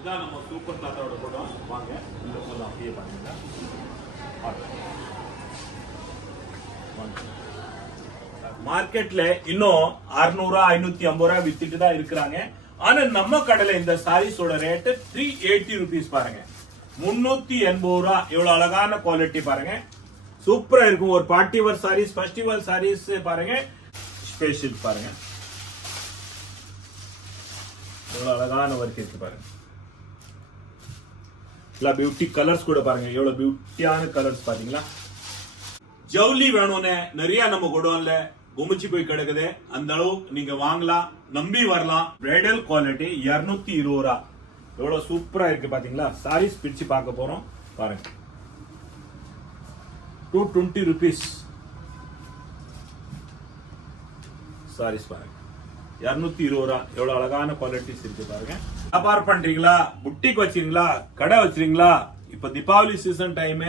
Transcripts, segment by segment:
இதான் நம்ம சூப்பர் கிளாத்தோட படம் வாங்க இந்த போதும் அப்படியே பாருங்க. மார்க்கெட்ல இன்னும் 600 550 ரூபாய் வித்துட்டு தான் இருக்கிறாங்க. ஆனா நம்ம கடையில இந்த சாரீஸோட ரேட் 380 rupees பாருங்க. 380 ரூபாய். எவ்வளவு அழகான குவாலிட்டி பாருங்க, சூப்பரா இருக்கும். ஒரு party wear sarees, festival sarees பாருங்க, ஸ்பெஷல் பாருங்க, எவ்வளவு அழகான ஒர்க் இருக்கு பாருங்க. பியூட்டி கலர்ஸ் கூட பாருங்க, எவ்வளவு பியூட்டியான கலர்ஸ் பாத்தீங்களா. ஜவுளி வேணும்னு நிறைய நம்ம குடோன்ல குமிச்சு போய் கிடக்குது. அந்த அளவுக்கு நீங்க வாங்கலாம், நம்பி வரலாம். பிரைடல் குவாலிட்டி 220 ரூபாய். எவ்வளவு சூப்பரா இருக்கு பாத்தீங்களா. சாரீஸ் பிரிச்சு பார்க்க போறோம் பாருங்க. 220 rupees சாரீஸ் பாருங்க. 220 ரூபாய். எவ்வளவு அழகான குவாலிட்டிஸ் இருக்கு பாருங்க. வியாபாரம் பண்றீங்களா, புட்டிக் வச்சிருக்கீங்களா, கடை வச்சிருக்கீங்களா, இப்ப தீபாவளி சீசன் டைம்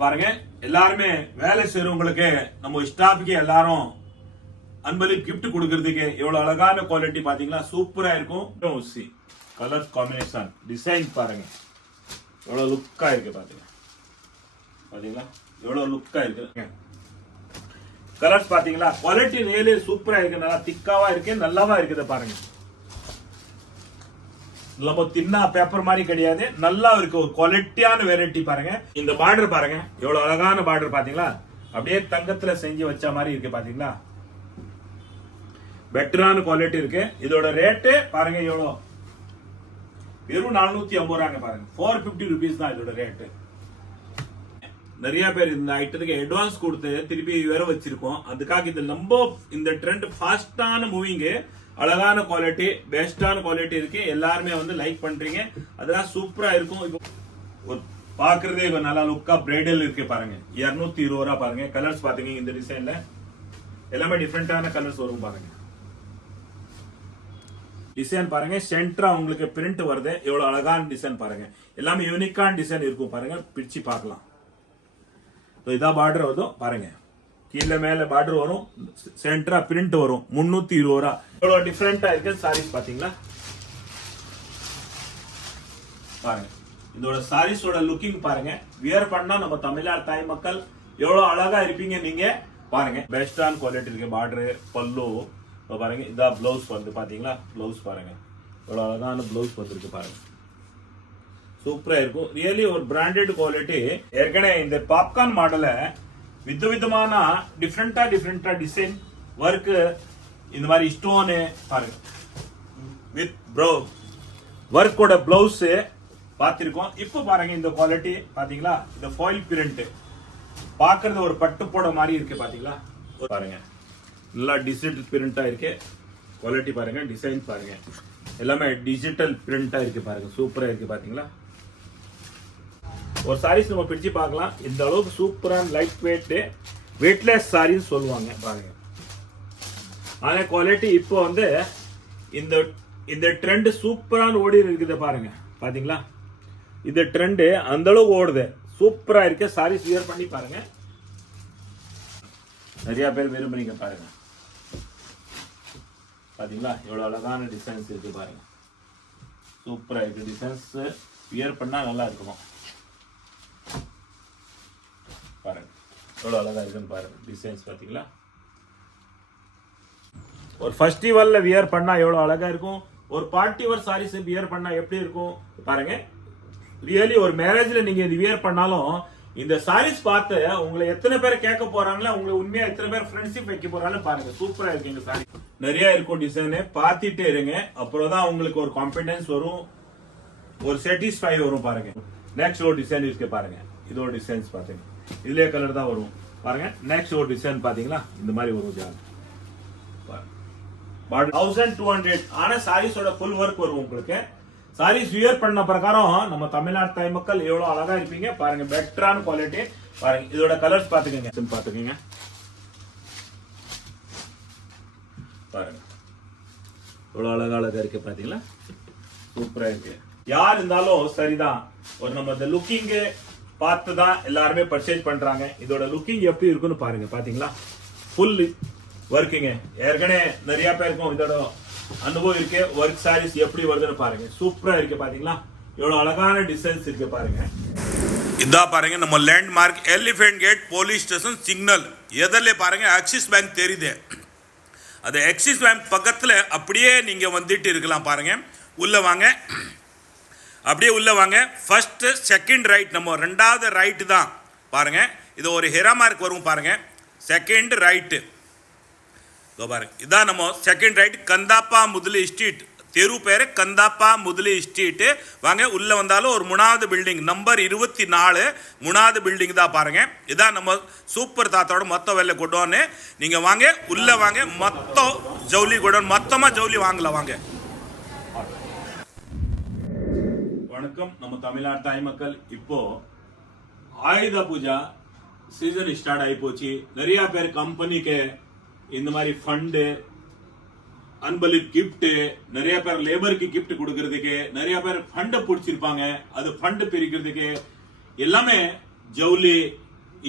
பாருங்க. எல்லாருமே வேலை செய்யறவங்களுக்கு நம்ம ஸ்டாஃப்க்கு எல்லாரும் அன்பளிப்பு கிஃப்ட் கொடுக்கறதுக்கு எவ்வளவு அழகான குவாலிட்டி பாத்தீங்களா, சூப்பரா இருக்கும். கலர் காம்பினேஷன், டிசைன் பாருங்க, எவ்வளவு லுக்கா இருக்கு பாத்தீங்களா, எவ்வளவு லுக்கா இருக்கு. கலர்ஸ் பாத்தீங்களா, குவாலிட்டி ரியலி சூப்பரா இருக்கு. நல்லா திக்காவா இருக்கு, நல்லாவா இருக்குது பாருங்க. நம்ம தின்னா பேப்பர் மாதிரி கிடையாது, நல்லா இருக்கு. ஒரு குவாலிட்டியான வெரைட்டி பாருங்க. இந்த பார்டர் பாருங்க, எவ்வளவு அழகான பார்டர் பாத்தீங்களா, அப்படியே தங்கத்துல செஞ்சு வச்ச மாதிரி இருக்கு பாத்தீங்களா. பெட்டரான குவாலிட்டி இருக்கு. இதோட ரேட்டு பாருங்க எவ்வளவு, வெறும் 450 ரூபாங்க பாருங்க. 450 rupees தான் இதோட ரேட்டு. நிறைய பேர் இந்த ஐட்டத்துக்கு அட்வான்ஸ் கொடுத்து திருப்பி வேற வச்சிருக்கோம். அதுக்காக இது நம்ம இந்த ட்ரெண்ட் ஃபாஸ்டான மூவிங், அழகான குவாலிட்டி, பெஸ்டான குவாலிட்டி இருக்கு. எல்லாருமே வந்து லைக் பண்றீங்க, அதெல்லாம் சூப்பரா இருக்கும். இப்போ பாக்குறதே இப்ப நல்லா லுக்கா பிரைடல் இருக்கு பாருங்க. 220 ரூபாய் பாருங்க. கலர்ஸ் பாத்தீங்க, இந்த டிசைன்ல எல்லாமே டிஃப்ரெண்டான கலர்ஸ் வரும் பாருங்க. டிசைன் பாருங்க, சென்டரா உங்களுக்கு பிரிண்ட் வருது, எவ்வளவு அழகான டிசைன் பாருங்க. எல்லாமே யூனிக்கான டிசைன் இருக்கும் பாருங்க. பிரிச்சு பார்க்கலாம். இதான் பார்டர் வரும் பாருங்க, கீழே மேல பார்டர் வரும், சென்டரா பிரிண்ட் வரும். 320 ரூபாய். எவ்வளவு டிஃபரெண்டா இருக்கு சாரீஸ் பாத்தீங்களா பாருங்க. இதோட சாரீஸோட லுக்கிங் பாருங்க. வியர் பண்ணா நம்ம தமிழ்நாடு தாய் மக்கள் எவ்வளவு அழகா இருப்பீங்க நீங்க பாருங்க. பெஸ்டான குவாலிட்டி இருக்கு. பார்டர், பல்லு பாருங்க. இதான் பிளவுஸ் வந்து பாத்தீங்களா, பிளவுஸ் பாருங்க, எவ்வளவு அழகான பிளவுஸ் வந்துருக்கு பாருங்க. சூப்பரா இருக்கும். ரியலி ஒரு பிராண்டட் குவாலிட்டி. ஏற்கனவே இந்த பாப்கார்ன் மாடல விதவிதமான டிஃப்ரெண்டா டிசைன் ஒர்க், இந்த மாதிரி ஸ்டோனு பாருங்க, வித் ப்ரோ ஒர்க்கோட பிளவுஸ் பார்த்திருக்கோம். இப்போ பாருங்க இந்த குவாலிட்டி பாத்தீங்களா. இந்த ஃபாயில் பிரிண்ட் பாக்குறது ஒரு பட்டு போட மாதிரி இருக்கு பாத்தீங்களா. பாருங்க, நல்லா டிஜிட்டல் பிரிண்டா இருக்கு. குவாலிட்டி பாருங்க, டிசைன் பாருங்க, எல்லாமே டிஜிட்டல் பிரிண்டா இருக்கு பாருங்க. சூப்பரா இருக்கு பாத்தீங்களா. ஒரு சாரீஸ் நம்ம பிடிச்சு பார்க்கலாம். இந்த அளவுக்கு சூப்பரான லைட் வெயிட், வெயிட்லெஸ் சாரீஸ் சொல்லுவாங்க பாருங்க. ஆனா குவாலிட்டி இப்போ வந்து இந்த ட்ரெண்ட் சூப்பரான ஓடி இருக்குது பாருங்க. பாத்தீங்களா, இந்த ட்ரெண்ட் அந்த அளவுக்கு ஓடுது, சூப்பரா இருக்கு. சாரீஸ் வியர் பண்ணி பாருங்க, நிறைய பேர் விரும்புறீங்க பாருங்க. பாத்தீங்களா, எவ்வளவு அழகான டிசைன்ஸ் இருக்கு பாருங்க. சூப்பரா இருக்கு. டிசைன்ஸ் வியர் பண்ணா நல்லா இருக்கும் பாருங்க. எவ்வளவு அழகா இருக்குன்னு பாருங்க. டிசைன்ஸ் பாத்தீங்களா. ஒரு ஃபெஸ்டிவல்ல வியர் பண்ணா எவ்வளவு அழகா இருக்கும். ஒரு பார்ட்டி வேர் சாரீஸ் வியர் பண்ணா எப்படி இருக்கும் பாருங்க. ரியலி ஒரு மேரேஜ்ல நீங்க இது வியர் பண்ணாலும் இந்த சாரீஸ் பார்த்து உங்களை எத்தனை பேர் கேட்க போறாங்களா, உங்களை உண்மையா எத்தனை பேர் ஃப்ரெண்ட்ஷிப் வைக்க போறாங்க பாருங்க. சூப்பரா இருக்கு. இந்த சாரி நிறைய இருக்கும் டிசைன், பார்த்துட்டே இருங்க. அப்புறம் தான் உங்களுக்கு ஒரு கான்பிடன்ஸ் வரும், ஒரு சாட்டிஸ்ஃபை வரும் பாருங்க. நெக்ஸ்ட் ஒரு டிசைன் இருக்கு பாருங்க. இதோட டிசைன்ஸ் பாத்தீங்க, இதுலயே கலர் தான் வரும் பாருங்க. நெக்ஸ்ட் ஒரு டிசைன் பாத்தீங்களா, இந்த மாதிரி வரும் ஜான் 1200. ஆனா சாரீஸோட ஃபுல் ஒர்க் வரும் உங்களுக்கு. சாரீஸ் வியர் பண்ண பிரகாரம் நம்ம தமிழ்நாடு தாய் மக்கள் எவ்வளவு அழகா இருப்பீங்க பாருங்க. பெட்டரான குவாலிட்டி பாருங்க. இதோட கலர்ஸ் பாத்துக்கங்க பாத்துக்கங்க பாருங்க. எவ்வளவு அழகா இருக்கு பாத்தீங்களா. சூப்பரா இருக்கு. யார் இருந்தாலும் சரிதான், ஒரு நம்ம இந்த லுக்கிங் பார்த்துதான் எல்லாருமே பர்ச்சேஸ் பண்றாங்க. இதோட லுக்கிங் எப்படி இருக்குன்னு பாருங்க. பாத்தீங்களா, ஃபுல் ஒர்க்கிங். ஏற்கனவே நிறைய பேருக்கும் இதோட அனுபவம் இருக்கு. ஒர்க் சாரீஸ் எப்படி வருதுன்னு பாருங்க. சூப்பரா இருக்கு பாத்தீங்களா, எவ்வளவு அழகான டிசைன்ஸ் இருக்கு பாருங்க. இதா பாருங்க நம்ம landmark elephant gate police station signal எதிரிலே பாருங்க ஆக்சிஸ் பேங்க் தெரியுது. அது ஆக்சிஸ் பேங்க் பக்கத்துல அப்படியே நீங்க வந்துட்டு இருக்கலாம் பாருங்க. உள்ள வாங்க, அப்படியே உள்ள வாங்க. ஃபர்ஸ்ட் செகண்ட் ரைட், நம்ம ரெண்டாவது ரைட் தான் பாருங்க. இது ஒரு ஹெரா மார்க் வரும் பாருங்க. செகண்ட் ரைட்டு பாருங்க, இதான் நம்ம செகண்ட் ரைட். கந்தாப்பா முதலி ஸ்ட்ரீட், தெரு பேரு கந்தாப்பா முதலி ஸ்ட்ரீட். வாங்க உள்ள வந்தாலும் ஒரு 3வது பில்டிங் நம்பர் 24 3வது பில்டிங் தான் பாருங்க. இதான் நம்ம சூப்பர் தாத்தாவோட மொத்த வெள்ளை குடோன்னு. நீங்க வாங்க உள்ள வாங்க, மொத்த ஜவுளி குடோன், மொத்தமா ஜவுளி வாங்கலாம் வாங்க. வணக்கம் நம்ம தமிழ்நாடு தாய் மக்கள். இப்போ ஆயுத பூஜா சீசன் ஸ்டார்ட் ஆகி போச்சு. நிறைய பேர் கம்பெனிக்கு இந்த மாதிரி ஃபண்டு அன்பளிப் கிஃப்ட், நிறைய பேர் லேபருக்கு கிஃப்ட் கொடுக்கறதுக்கு நிறைய பேர் ஃபண்ட் பிடிச்சிருப்பாங்க. அது ஃபண்ட் பிரிக்கிறதுக்கு எல்லாமே ஜவுளி,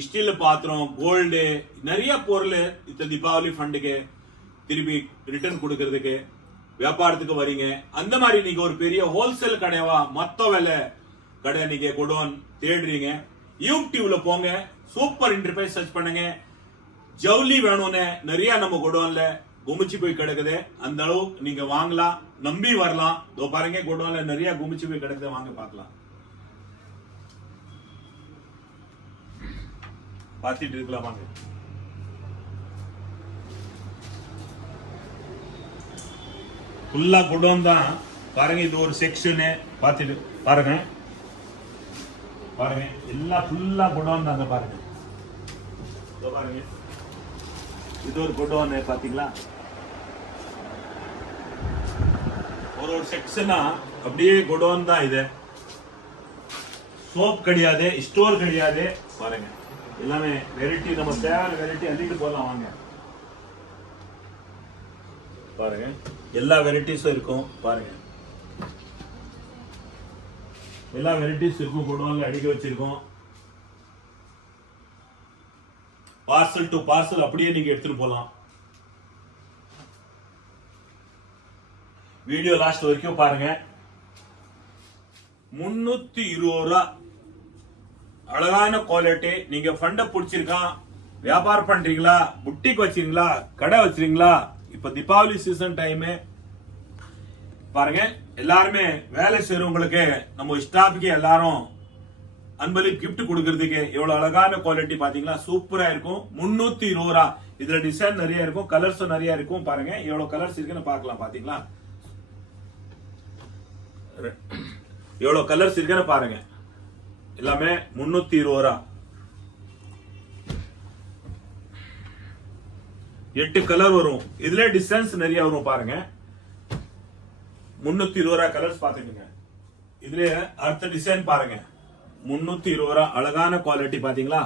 ஸ்டீல் பாத்திரம், கோல்டு, நிறைய பொருள் இந்த தீபாவளி ஃபண்டுக்கு திருப்பி ரிட்டர்ன் கொடுக்கறதுக்கு வியாபாரத்துக்கு வரீங்க. அந்த மாதிரி நீங்க ஒரு பெரிய ஹோல்சேல் கடைவா மொத்த விலை கடை நீங்க குடோன் தேடுறீங்க, யூடியூப்ல போங்க, சூப்பர் இன்டர்பிரைஸ் சர்ச் பண்ணுங்க. ஜவுளி வேணும்னு நிறைய நம்ம குடோன்ல குமிச்சு போய் கிடக்குது. அந்த அளவு நீங்க வாங்கலாம், நம்பி வரலாம். இதோ பாருங்க குடோன்ல நிறைய குமிச்சு போய் கிடக்குது, வாங்க பார்க்கலாம். பார்த்துட்டு இருக்கலாம் வாங்க. ஃபுல்லா குடோன் தான் பாருங்க. இது ஒரு செக்ஷனு பார்த்துட்டு பாருங்க. பாருங்க எல்லாம் ஃபுல்லா குடோன் தாங்க பாருங்க. பாருங்க இது ஒரு குடோன் பாத்தீங்களா. ஒரு செக்ஷனா அப்படியே குடோன் தான். இது சோப் கிடையாது, ஸ்டோர் கிடையாது. பாருங்க எல்லாமே வெரைட்டி, நம்ம தேவையான வெரைட்டி அள்ளிட்டு போகலாம் வாங்க. பாருங்க எல்லா வெரைட்டிஸும் இருக்கும் பாருங்க. எல்லா வெரைட்டிஸ் இருக்கும், குடோன்ல அடிக்க வச்சிருக்கோம். பார்சல் டு பார்சல் அப்படியே நீங்க எடுத்துட்டு போலாம். வீடியோ லாஸ்ட் வரைக்கும் பாருங்க. 320 ரூபா அழகான குவாலிட்டி. நீங்க ஃபண்ட பிடிச்சிருக்கான், வியாபாரம் பண்றீங்களா, புட்டிக் வச்சிருக்கீங்களா, கடை வச்சிருக்கீங்களா, இப்ப தீபாவளி சீசன் டைம் பாருங்க. எல்லாருமே வேலை செய்யறவங்களுக்கு, நம்ம ஸ்டாஃப்க்கு எல்லாரும் அன்பளிப் கிஃப்ட் கொடுக்கறதுக்கு எவ்வளவு அழகான குவாலிட்டி பாத்தீங்களா, சூப்பரா இருக்கும். 320 ரூபா. இதுல டிசைன் நிறைய இருக்கும், கலர்ஸ் நிறைய இருக்கும். பாருங்க எவ்வளவு கலர்ஸ் இருக்குன்னு பாக்கலாம். பாத்தீங்களா எவ்வளவு கலர்ஸ் இருக்குன்னு பாருங்க. எல்லாமே 320 ரூபா. 8 கலர் வரும். இதுல டிசைன்ஸ் நிறைய வரும் பாருங்க. 320 ரூபா கலர்ஸ் பாத்துக்கோங்க. இதுல அடுத்த டிசைன் பாருங்க. 320 ரூபா அழகான குவாலிட்டி பாத்தீங்களா.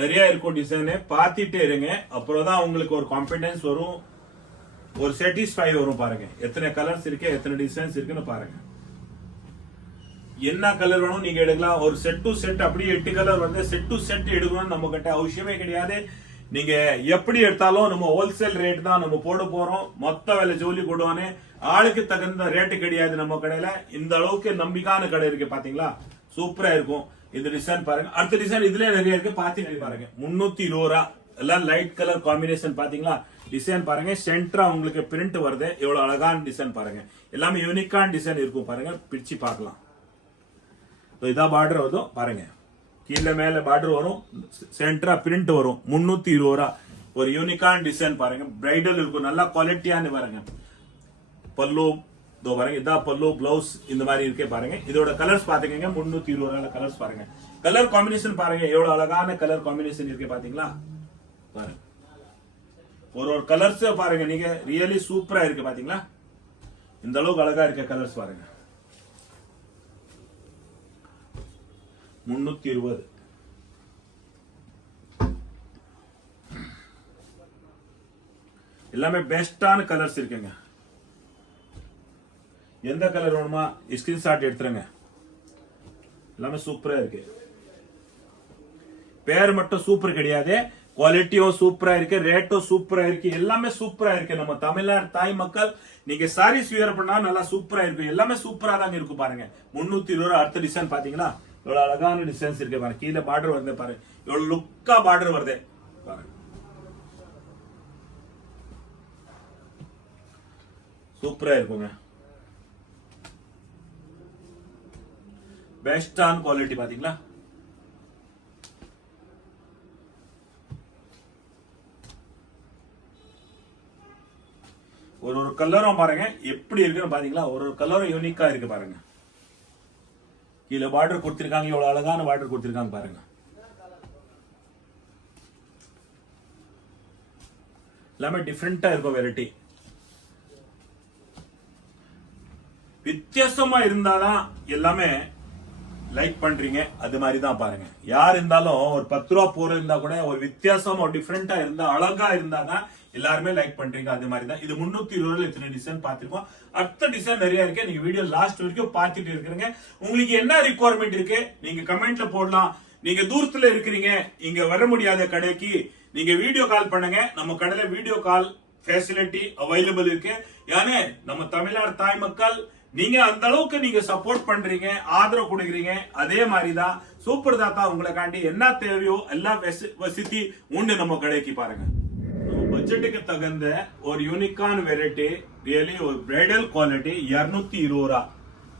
நிறைய இருக்கும் டிசைன், பாத்திட்டே இருங்க. அப்புறம் தான் உங்களுக்கு ஒரு கான்பிடன்ஸ் வரும், ஒரு சாட்டிஸ்ஃபை வரும். பாருங்க எத்தனை கலர்ஸ் இருக்கு, எத்தனை டிசைன்ஸ் இருக்குன்னு பாருங்க. என்ன கலர் வேணும் நீங்க எடுக்கலாம். ஒரு செட் டு செட் அப்படியே 8 கலர் வந்து செட் டு செட் எடுக்கணும்னு நம்ம கிட்ட அவசியமே கிடையாது. நீங்க எப்படி எடுத்தாலும் நம்ம ஹோல்சேல் ரேட் தான் நம்ம போட போறோம். மொத்த விலை ஜவுளி கொடுவானே, ஆளுக்கு தகுந்த ரேட்டு கிடையாது நம்ம கடையில. இந்த அளவுக்கு நம்பிக்கையான கடை இருக்கு பாத்தீங்களா, சூப்பரா இருக்கும். இந்த டிசைன் பாருங்க. அடுத்த டிசைன் இதுல நிறைய இருக்கு, பாத்தீங்க பாருங்க. 320 ரூபா. எல்லாம் லைட் கலர் காம்பினேஷன் பாத்தீங்களா. டிசைன் பாருங்க, சென்டரா உங்களுக்கு பிரிண்ட் வருது. எவ்வளவு அழகான டிசைன் பாருங்க. எல்லாமே யூனிக்கான டிசைன் இருக்கும் பாருங்க. பிரிச்சு பார்க்கலாம். இதான் பார்டர் வரும் பாருங்க. கீழே மேல பார்டர் வரும், சென்டரா பிரிண்ட் வரும். 320 ரூபா. ஒரு யூனிக்கான டிசைன் பாருங்க. பிரைடல் இருக்கும், நல்ல குவாலிட்டியான பாருங்க. பல்லு இதோ பாருங்க, இதான் பல்லு, பிளவுஸ் இந்த மாதிரி இருக்கே பாருங்க. இதோட கலர்ஸ் பாத்துக்கங்க. 320 ரூபாய் கலர்ஸ் பாருங்க. கலர் காம்பினேஷன் பாருங்க, எவ்வளவு அழகான கலர் காம்பினேஷன் இருக்கு பாத்தீங்களா. பாருங்க ஒரு கலர்ஸ் பாருங்க, நீங்க ரியலி சூப்பரா இருக்கு பாத்தீங்களா. இந்த அளவுக்கு அழகா இருக்க கலர்ஸ் பாருங்க. 320. எல்லாமே பெஸ்டான கலர்ஸ் இருக்குங்க. எந்த கலர் வேணுமா ஸ்கிரீன்ஷாட் எடுத்துருங்க. எல்லாமே சூப்பரா இருக்கு. பேர் மட்டும் சூப்பர் கிடையாது, குவாலிட்டியும் சூப்பரா இருக்கு, ரேட்டும் சூப்பரா இருக்கு, எல்லாமே சூப்பரா இருக்கு. நம்ம தமிழ்நாடு தாய் மக்கள் நீங்க சாரீஸ் வியர் பண்ணா நல்லா சூப்பரா இருக்கு. எல்லாமே சூப்பரா தாங்க இருக்கு பாருங்க. 320 அடுத்த டிசைன் பாத்தீங்களா, இவ்வளவு அழகான டிசைன்ஸ் இருக்கு பாருங்க. கீழே பார்டர் வருது பாருங்க, இவ்வளவு லுக்கா பார்டர் வருது பாருங்க. சூப்பரா இருக்குங்க. பெஸ்டான குவாலிட்டி பாத்தீங்களா. ஒரு கலரும் பாருங்க எப்படி இருக்குன்னு பாத்தீங்களா. ஒரு கலரும் யூனிக்கா இருக்கு பாருங்க. கீழே பார்டர் கொடுத்திருக்காங்க, எவ்வளவு அழகான பார்டர் கொடுத்திருக்காங்க பாருங்க. எல்லாமே டிஃப்ரெண்டா இருக்கும் வெரைட்டி. வித்தியாசமா இருந்தாதான் எல்லாமே லைக் பண்றீங்க. அது மாதிரி தான் பாருங்க. யார் இருந்தாலும் ஒரு 10 ரூபா போற இருந்தா கூட ஒரு வித்தியாசமா டிஃப்ரெண்டா இருந்தா அழகா இருந்தாதான் எல்லாருமே லைக் பண்றீங்க. அது மாதிரி தான். இது 320 இத்தனை டிசைன் பார்த்திருக்கோம். அடுத்த டிசைன் நிறைய இருக்கு. நீங்க வீடியோ லாஸ்ட் வரைக்கும் பார்த்துட்டு இருக்கிறீங்க. உங்களுக்கு என்ன ரிக்குவயர்மெண்ட் இருக்கு நீங்க கமெண்ட்ல போடலாம். நீங்க தூரத்துல இருக்கிறீங்க, இங்க வர முடியாத கடைக்கு நீங்க வீடியோ கால் பண்ணுங்க. நம்ம கடையில வீடியோ கால் ஃபெசிலிட்டி அவைலபிள் இருக்கு. ஏன்னா நம்ம தமிழ்நாடு தாய் மக்கள் நீங்க அந்த அளவுக்கு நீங்க சப்போர்ட் பண்றீங்க, ஆதரவு கொடுக்குறீங்க. அதே மாதிரிதான் சூப்பர் தாத்தா உங்களுக்காண்டி என்ன தேவையோ எல்லா வசதி உண்டு நம்ம கடைக்கு பாருங்க. பட்ஜெட்டுக்கு தகுந்த ஒரு யூனிக்கான வெரைட்டி, ரியலி ஒரு பிரைடல் குவாலிட்டி 220 ரூபா.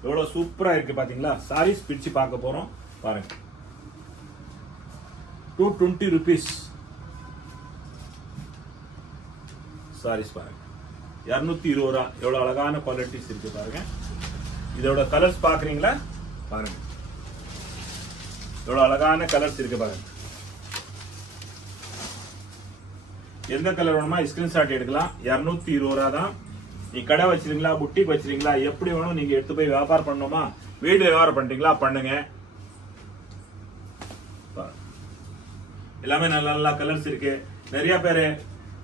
எவ்வளவு சூப்பரா இருக்கு பாத்தீங்களா. சாரீஸ் பிரிச்சு பார்க்க போறோம் பாருங்க. 220 rupees சாரீஸ் பாருங்க. 220 ரூபா. எவ்வளவு அழகான குவாலிட்டிஸ் இருக்கு பாருங்க. இதோட கலர்ஸ் பாக்குறீங்களா பாருங்க. எவ்வளவு அழகான கலர்ஸ் இருக்கு பாருங்க. எந்த கலர் வேணுமா ஸ்கிரீன்ஷாட் எடுக்கலாம். 220 ரூபா தான். நீ கடை வச்சிருக்கீங்களா, புட்டிக் வச்சிருக்கீங்களா, எப்படி வேணும் நீங்க எடுத்து போய் வியாபாரம் பண்ணணுமா, வீடு வியாபாரம் பண்றீங்களா பண்ணுங்க. எல்லாமே நல்ல நல்ல கலர்ஸ் இருக்கு. நிறைய பேரு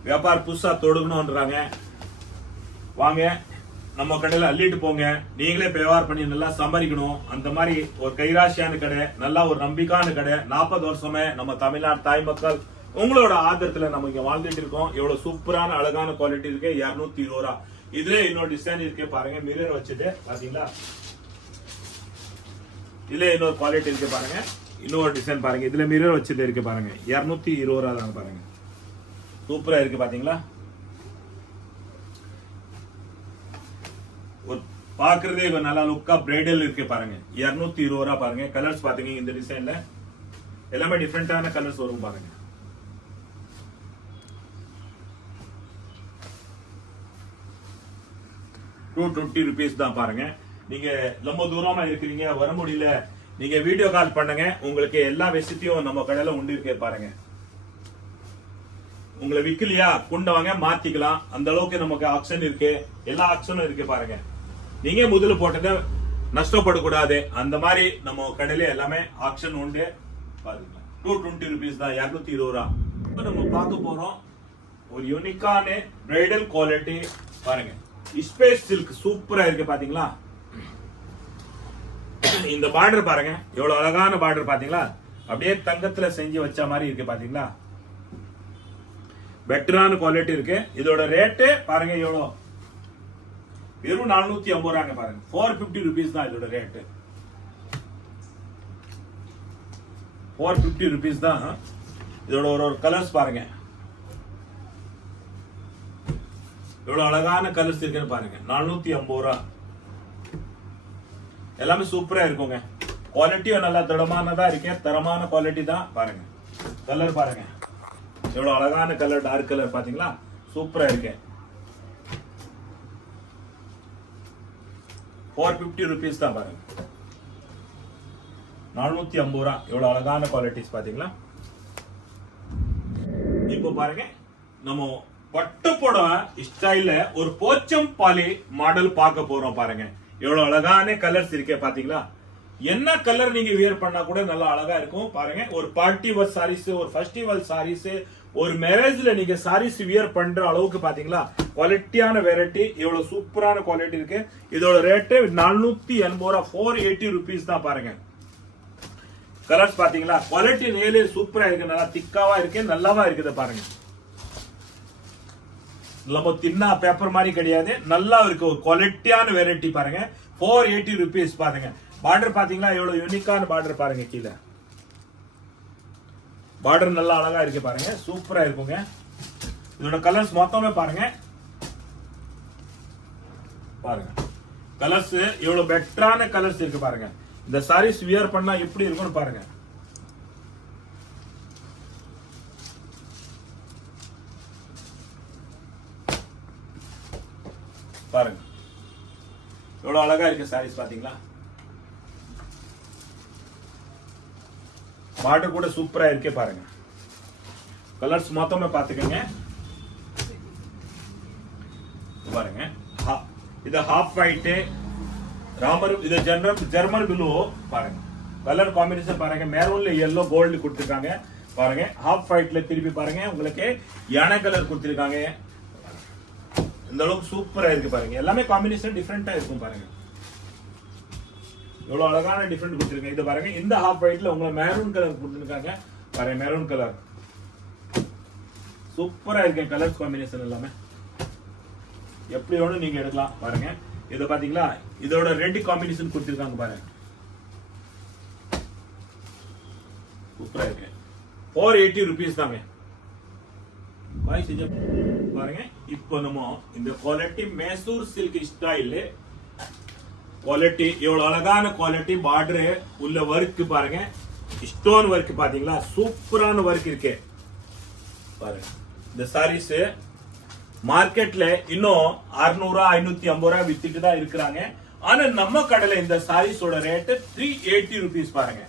வியாபாரம் புதுசா தொடங்கணும்ன்றாங்க. வாங்க நம்ம கடையில அள்ளிட்டு போங்க. நீங்களே வியாபாரம் பண்ணி நல்லா சம்பாதிக்கணும். அந்த மாதிரி ஒரு கைராசியான கடை, நல்லா ஒரு நம்பிக்கையான கடை. 40 வருஷமே நம்ம தமிழ்நாடு தாய் மக்கள் உங்களோட ஆதரத்துல நம்ம இங்க வாழ்ந்துட்டு இருக்கோம். எவ்வளவு சூப்பரான அழகான குவாலிட்டி இருக்கு. 220 ரூபா. இதுல இன்னொரு டிசைன் இருக்கு பாருங்க. மிரர் வச்சது பாத்தீங்களா. இதுல இன்னொரு குவாலிட்டி இருக்கு பாருங்க. இன்னொரு டிசைன் பாருங்க. இதுல மிரர் வச்சது இருக்கு பாருங்க. 220 ரூபா தான் பாருங்க. சூப்பரா இருக்கு பாத்தீங்களா. ஒரு பாக்குறதே நல்லா லுக்கா பிரைடல் இருக்கு பாருங்க. 220 ரூபா பாருங்க. கலர்ஸ் பாத்தீங்க இந்த டிசைன்ல எல்லாமே டிஃப்ரெண்டான கலர்ஸ் வரும் பாருங்க. ₹220 தான் பாருங்க. நீங்க ரொம்ப தூரமா இருக்கிறீங்க, வர முடியல, நீங்க வீடியோ கால் பண்ணுங்க. உங்களுக்கு எல்லா வசதியும் நம்ம கடையில உண்டு இருக்கே பாருங்க. உங்களை விக்கலையா கொண்டு வாங்க, மாத்திக்கலாம். அந்த அளவுக்கு நமக்கு ஆப்ஷன் இருக்கு. எல்லா ஆப்ஷனும் இருக்கு பாருங்க. நீங்க முதல்ல போட்டத நஷ்டப்படக்கூடாது. அந்த மாதிரி நம்ம கடையில எல்லாமே ஆப்ஷன் உண்டு பாருங்க. ₹220 தான். 220 ரூபா. இப்ப நம்ம பார்க்க போறோம் ஒரு யூனிக்கான பிரைடல் குவாலிட்டி பாருங்க. ஸ்பேஸ் சில்க் சூப்பரா இருக்கு பாத்தீங்களா. இந்த பார்டர் பாருங்க. எவ்வளவு அழகான பார்டர் பாத்தீங்களா. அப்படியே தங்கத்துல செஞ்சு வச்ச மாதிரி இருக்கு பாத்தீங்களா. பெட்டரான குவாலிட்டி இருக்கு. இதோட ரேட்டு பாருங்க எவ்வளவு, வெறும் 450 ரூபாங்க பாருங்க. 450 rupees தான் இதோட ரேட்டு. 450 rupees தான். இதோட ஒரு கலர்ஸ் பாருங்க. எவ்வளவு அழகான கலர்ஸ் இருக்குன்னு பாருங்க. 450 ரூபா. எல்லாமே சூப்பரா இருக்குங்க. குவாலிட்டியும் நல்லா திடமானதா இருக்கு. தரமான குவாலிட்டி தான் பாருங்க. கலர் பாருங்க. எவ்வளவு அழகான கலர், டார்க் கலர் பாத்தீங்களா. சூப்பரா இருக்கு. 450 rupees தான் பாருங்க. 450 ரூபா. எவ்வளவு அழகான குவாலிட்டிஸ் பாத்தீங்களா. இப்போ பாருங்க நம்ம பட்டு புடவை ஸ்டைல்ல ஒரு போச்சம்பாலி மாடல் பார்க்க போறோம் பாருங்க. எவ்வளவு அழகான கலர்ஸ் இருக்கே பாத்தீங்களா. என்ன கலர் நீங்க வியர் பண்ணா கூட நல்லா அழகா இருக்கும் பாருங்க. ஒரு பார்ட்டி வேர் சாரீஸ், ஒரு ஃபெஸ்டிவல் சாரீஸ், ஒரு மேரேஜ்ல நீங்க சாரீஸ் வியர் பண்ற அளவுக்கு பாத்தீங்களா. குவாலிட்டியான வெரைட்டி. எவ்வளவு சூப்பரான குவாலிட்டி இருக்கு. இதோட ரேட்டு 480 ரூபா. 480 rupees தான் பாருங்க. கலர்ஸ் பாத்தீங்களா, குவாலிட்டி ரியலி சூப்பரா இருக்கு, நல்லா திக்காவா இருக்கு, நல்லாவா இருக்குது பாருங்க. நம்ம தின்னா பேப்பர் மாதிரி கிடையாது, நல்லா இருக்கு, ஒரு குவாலிட்டியான வெரைட்டி பாருங்க. 480 rupees பாருங்க. பார்டர் பாத்தீங்களா எவ்வளவு யூனிக்கான பார்டர் பாருங்க, கீழே பார்டர் நல்லா அழகா இருக்கு பாருங்க, சூப்பரா இருக்குங்க. இதோட கலர்ஸ் மொத்தமே பாருங்க, பாருங்க கலர்ஸ் எவ்வளவு பெட்டரான கலர்ஸ் இருக்கு பாருங்க. இந்த சாரீஸ் வியர் பண்ணா எப்படி இருக்கும்னு பாருங்க. பாருங்க எவ்வளவு அழகா இருக்கு சாரீஸ் பாத்தீங்களா. பார்டர் கூட சூப்பரா இருக்கே பாருங்க. கலர்ஸ் மொத்தமே பாத்துக்கங்க பாருங்க. இது ஹாஃப் ஒயிட் ராமர், இது ஜெர்மன் ப்ளூ பாருங்க. கலர் காம்பினேஷன் பாருங்க, மெரூன்ல yellow கோல்டு கொடுத்திருக்காங்க பாருங்க. ஹாஃப் ஒயிட்ல திருப்பி பாருங்க உங்களுக்கு யானை கலர் கொடுத்திருக்காங்க. இந்த அளவுக்கு சூப்பரா இருக்கு பாருங்க. எல்லாமே காம்பினேஷன் டிஃபரெண்டா இருக்கும் பாருங்க. எவ்வளவு அழகான டிஃபரெண்ட் கொடுத்திருக்காங்க. இது பாருங்க, இந்த ஹாஃப் ஒயிட்ல உங்களுக்கு மெரூன் கலர் கொடுத்திருக்காங்க பாருங்க. மெரூன் கலர் சூப்பரா இருக்கு. கலர் காம்பினேஷன் எல்லாமே எப்படி வேணும் நீங்க எடுக்கலாம் பாருங்க. இத பாத்தீங்களா, இதோட ரெட் காம்பினேஷன் கொடுத்திருக்காங்க பாருங்க, சூப்பரா இருக்கு. 480 rupees தாங்க பாருங்க. இப்போ நம்ம இந்த quality Mysore silk style quality, எவ்வளவு அழகான குவாலிட்டி. பார்டர் உள்ள ஒர்க் பாருங்க, ஸ்டோன் ஒர்க் பாத்தீங்களா, சூப்பரான ஒர்க் இருக்கு பாருங்க. இந்த சாரீஸ் மார்க்கெட்ல இன்னும் 600 550 வித்துட்டு தான் இருக்கிறாங்க. ஆனா நம்ம கடையில இந்த சாரீஸோட ரேட் 380 rupees பாருங்க,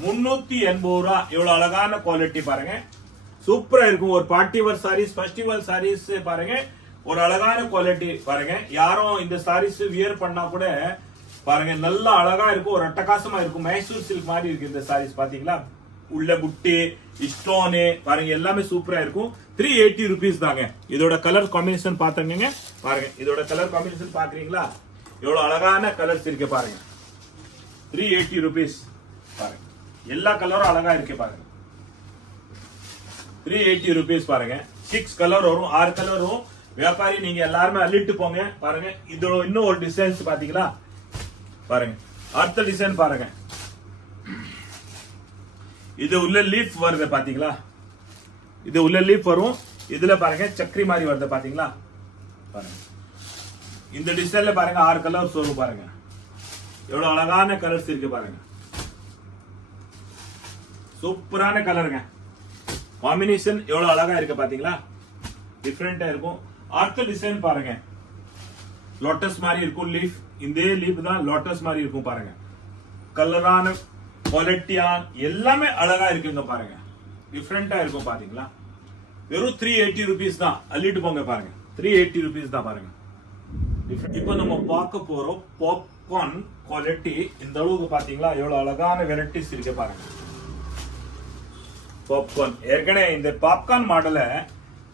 380 எவ்வளவு அழகான குவாலிட்டி பாருங்க, சூப்பரா இருக்கும். ஒரு party wear sarees, festival sarees பாருங்க, ஒரு அழகான குவாலிட்டி பாருங்க. யாரும் இந்த சாரீஸ் வியர் பண்ணா கூட பாருங்க நல்லா அழகா இருக்கும், ஒரு அட்டகாசமா இருக்கும். மைசூர் சில்க் மாதிரி இருக்கு இந்த சாரீஸ் பாத்தீங்களா. உள்ள புட்டி ஸ்டோனு பாருங்க, எல்லாமே சூப்பரா இருக்கும். 380 rupees தாங்க. இதோட கலர் காம்பினேஷன் பாத்துங்க பாருங்க. இதோட கலர் காம்பினேஷன் பாக்குறீங்களா, எவ்வளவு அழகான கலர்ஸ் இருக்கு பாருங்க. 380 rupees பாருங்க. எல்லா கலரும் அழகா இருக்கு பாருங்க. 380 rupees பாருங்க. 6 கலர் வரும், 6 கலர் வரும். வியாபாரி நீங்க எல்லாருமே அள்ளிட்டு போங்க பாருங்க. இதோட இன்னும் ஒரு டிசைன்ஸ் பாத்தீங்களா பாருங்க. அடுத்த டிசைன் பாருங்க, இது உள்ள லீஃப் வருது பாத்தீங்களா, இது உள்ள லீஃப் வரும். இதுல பாருங்க சக்கரி மாதிரி வருது பாத்தீங்களா பாருங்க. இந்த டிசைன்ல பாருங்க 6 கலர்ஸ் வரும் பாருங்க. எவ்வளவு அழகான கலர்ஸ் இருக்கு பாருங்க, சூப்பரான கலருங்க. காம்பினேஷன் எவ்வளவு அழகா இருக்கு பாத்தீங்களா, டிஃபரெண்டா இருக்கும். அடுத்த டிசைன் பாருங்க, லோட்டஸ் மாதிரி இருக்கும் லீஃப். இந்த லீஃப் தான் லோட்டஸ் மாதிரி இருக்கும் பாருங்க. கலரான குவாலிட்டியா எல்லாமே அழகா இருக்குங்க பாருங்க, டிஃபரெண்டா இருக்கும் பாத்தீங்களா. வெறும் 380 rupees தான், அள்ளிட்டு போங்க பாருங்க. 380 rupees தான் பாருங்க. இப்போ நம்ம பார்க்க போறோம் பாப்கார்ன் குவாலிட்டி. இந்த அளவுக்கு பாத்தீங்களா, எவ்வளவு அழகான வெரைட்டிஸ் இருக்கு பாருங்க. பாப்கார்ன் ஏற்கனவே இந்த பாப்கார்ன் மாடல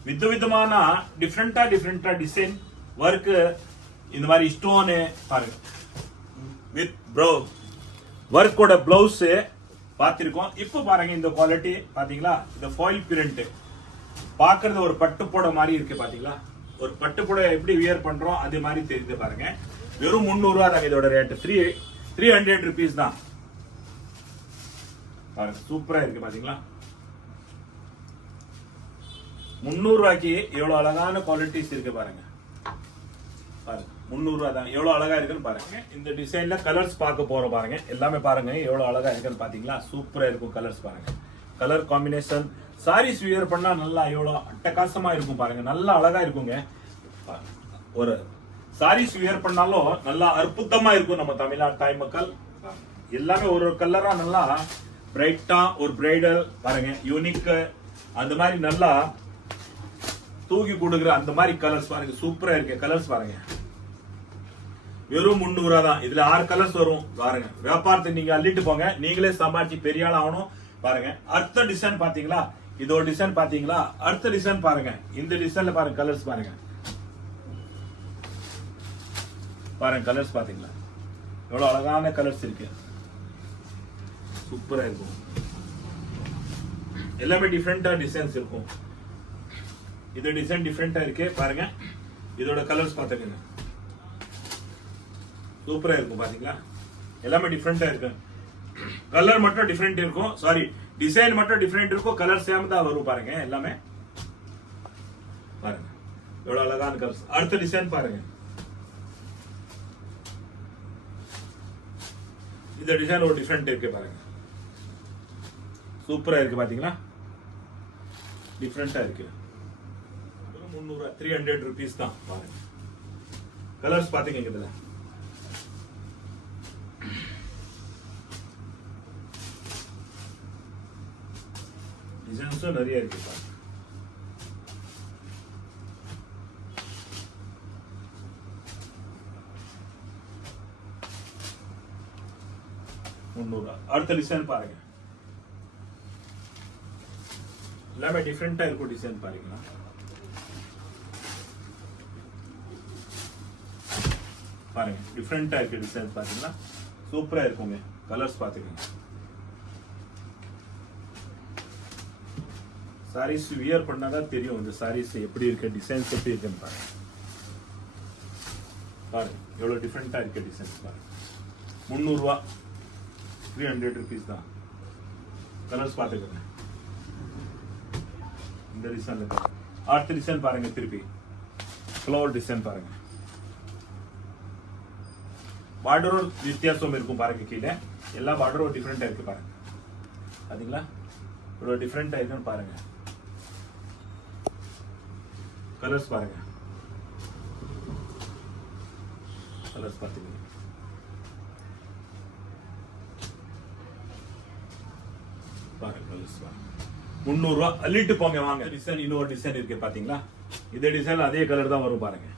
விதவிதமான டிஃபரெண்டா டிசைன் ஒர்க், இந்த மாதிரி ஸ்டோனு பாருங்க வித் ப்ரோ ஒர்க்கோட பிளவுஸ் பார்த்திருக்கோம். இப்போ பாருங்க இந்த குவாலிட்டி பாத்தீங்களா. இந்த ஃபாயில் பிரிண்ட் பாக்குறது ஒரு பட்டு புடவை மாதிரி இருக்கு பாத்தீங்களா. ஒரு பட்டு புடவை எப்படி வியர் பண்றோம் அது மாதிரி தெரியுது பாருங்க. வெறும் 300 ரூபாய் தான் இதோட ரேட். 300 rupees தான் பாருங்க. சூப்பரா இருக்கு பாத்தீங்களா. 300 ரூபாய்க்கு எவ்வளவு அழகான குவாலிட்டிஸ் இருக்கு பாருங்க. பாருங்க 300 ரூபாய் தான், எவ்வளவு அழகா இருக்குன்னு பாருங்க. இந்த டிசைன்ல கலர்ஸ் பார்க்க போறோம் பாருங்க. எல்லாமே பாருங்க எவ்வளவு அழகா இருக்குன்னு பாத்தீங்களா. சூப்பரா இருக்கும் கலர்ஸ் பாருங்க. கலர் காம்பினேஷன் சாரீஸ் வியர் பண்ணா நல்லா எவ்வளவு அட்டகாசமா இருக்கும் பாருங்க. நல்லா அழகா இருக்குங்க. ஒரு சாரீஸ் வியர் பண்ணாலும் நல்லா அற்புதமா இருக்கும் நம்ம தமிழ்நாடு தாய் மக்கள். எல்லாமே ஒரு கலரா நல்லா பிரைட்டா ஒரு பிரைடல் பாருங்க, யூனிக் அந்த மாதிரி நல்லா தூக்கி கொடுக்குற அந்த மாதிரி கலர்ஸ் பாருங்க. சூப்பரா இருக்கு கலர்ஸ் பாருங்க. வெறும் 300 ரூபாய் தான். இதுல 6 கலர்ஸ் வரும் பாருங்க. வியாபாரத்தை நீங்க அள்ளிட்டு போங்க, நீங்களே சம்பாதிச்சு பெரிய ஆள் ஆகணும் பாருங்க. அடுத்த டிசைன் பாத்தீங்களா, இதோட டிசைன் பாத்தீங்களா. அடுத்த டிசைன் பாருங்க. இந்த டிசைன்ல பாருங்க கலர்ஸ் பாருங்க. பாருங்க கலர்ஸ் பாத்தீங்களா, எவ்வளவு அழகான கலர்ஸ் இருக்கு. சூப்பரா இருக்கும். எல்லாமே டிஃப்ரெண்டா டிசைன்ஸ் இருக்கும். இது டிசைன் டிஃப்ரெண்டா இருக்கு பாருங்க. இதோட கலர்ஸ் பாத்துக்கங்க, சூப்பரா இருக்கும் பாத்தீங்களா. எல்லாமே டிஃப்ரெண்டா இருக்கு. கலர் மட்டும் டிஃப்ரெண்ட் இருக்கும், சாரி டிசைன் மட்டும் டிஃப்ரெண்ட் இருக்கும், கலர் சேம் தான் வரும் பாருங்க. எல்லாமே பாருங்க எவ்வளவு அழகான கலர்ஸ். அடுத்த டிசைன் பாருங்க. இந்த டிசைன் ஒரு டிஃப்ரெண்ட் இருக்கு பாருங்க, சூப்பரா இருக்கு பாத்தீங்களா, டிஃப்ரெண்டா இருக்கு. 300 300 rupees தான் பாருங்க. கலர்ஸ் பாத்தீங்க இதுல டிசைன்ஸும் நிறைய இருக்கு பாருங்க. அடுத்த டிசைன் பாருங்க, எல்லாமே டிஃப்ரெண்டா இருக்கும் டிசைன் பாருங்க. பாருங்க டிஃப்ரெண்டா இருக்கு டிசைன் பாத்தீங்கன்னா, சூப்பரா இருக்குங்க. கலர்ஸ் பாத்துக்கங்க. சாரீஸ் வியர் பண்ணாதான் தெரியும் இந்த சாரீஸ் எப்படி இருக்கு, டிசைன்ஸ் எப்படி இருக்குன்னு பாருங்க. பாருங்க எவ்வளவு டிஃப்ரெண்டா இருக்கு டிசைன்ஸ் பாருங்க. 300 ரூபாய், 300 rupees தான். கலர்ஸ் பாத்துக்கோங்க. இந்த டிசைன்ல அடுத்த டிசைன் பாருங்க, திருப்பி ஃப்ளவர் டிசைன் பாருங்க. பார்டரும் வித்தியாசம் இருக்கும் பாருங்க. கீழே எல்லா பார்டரும் டிஃப்ரெண்டா இருக்கு பாருங்க. பாத்தீங்களா இவ்வளவு டிஃப்ரெண்டா இருக்குன்னு பாருங்க. கலர்ஸ் பாருங்க, கலர்ஸ் பாத்துக்கோங்க. பாருங்க 300 ரூபாய் அள்ளிட்டு போங்க வாங்க. டிசைன் இன்னொரு டிசைன் இருக்கு பாத்தீங்களா. இதே டிசைன் அதே கலர் தான் வரும் பாருங்க.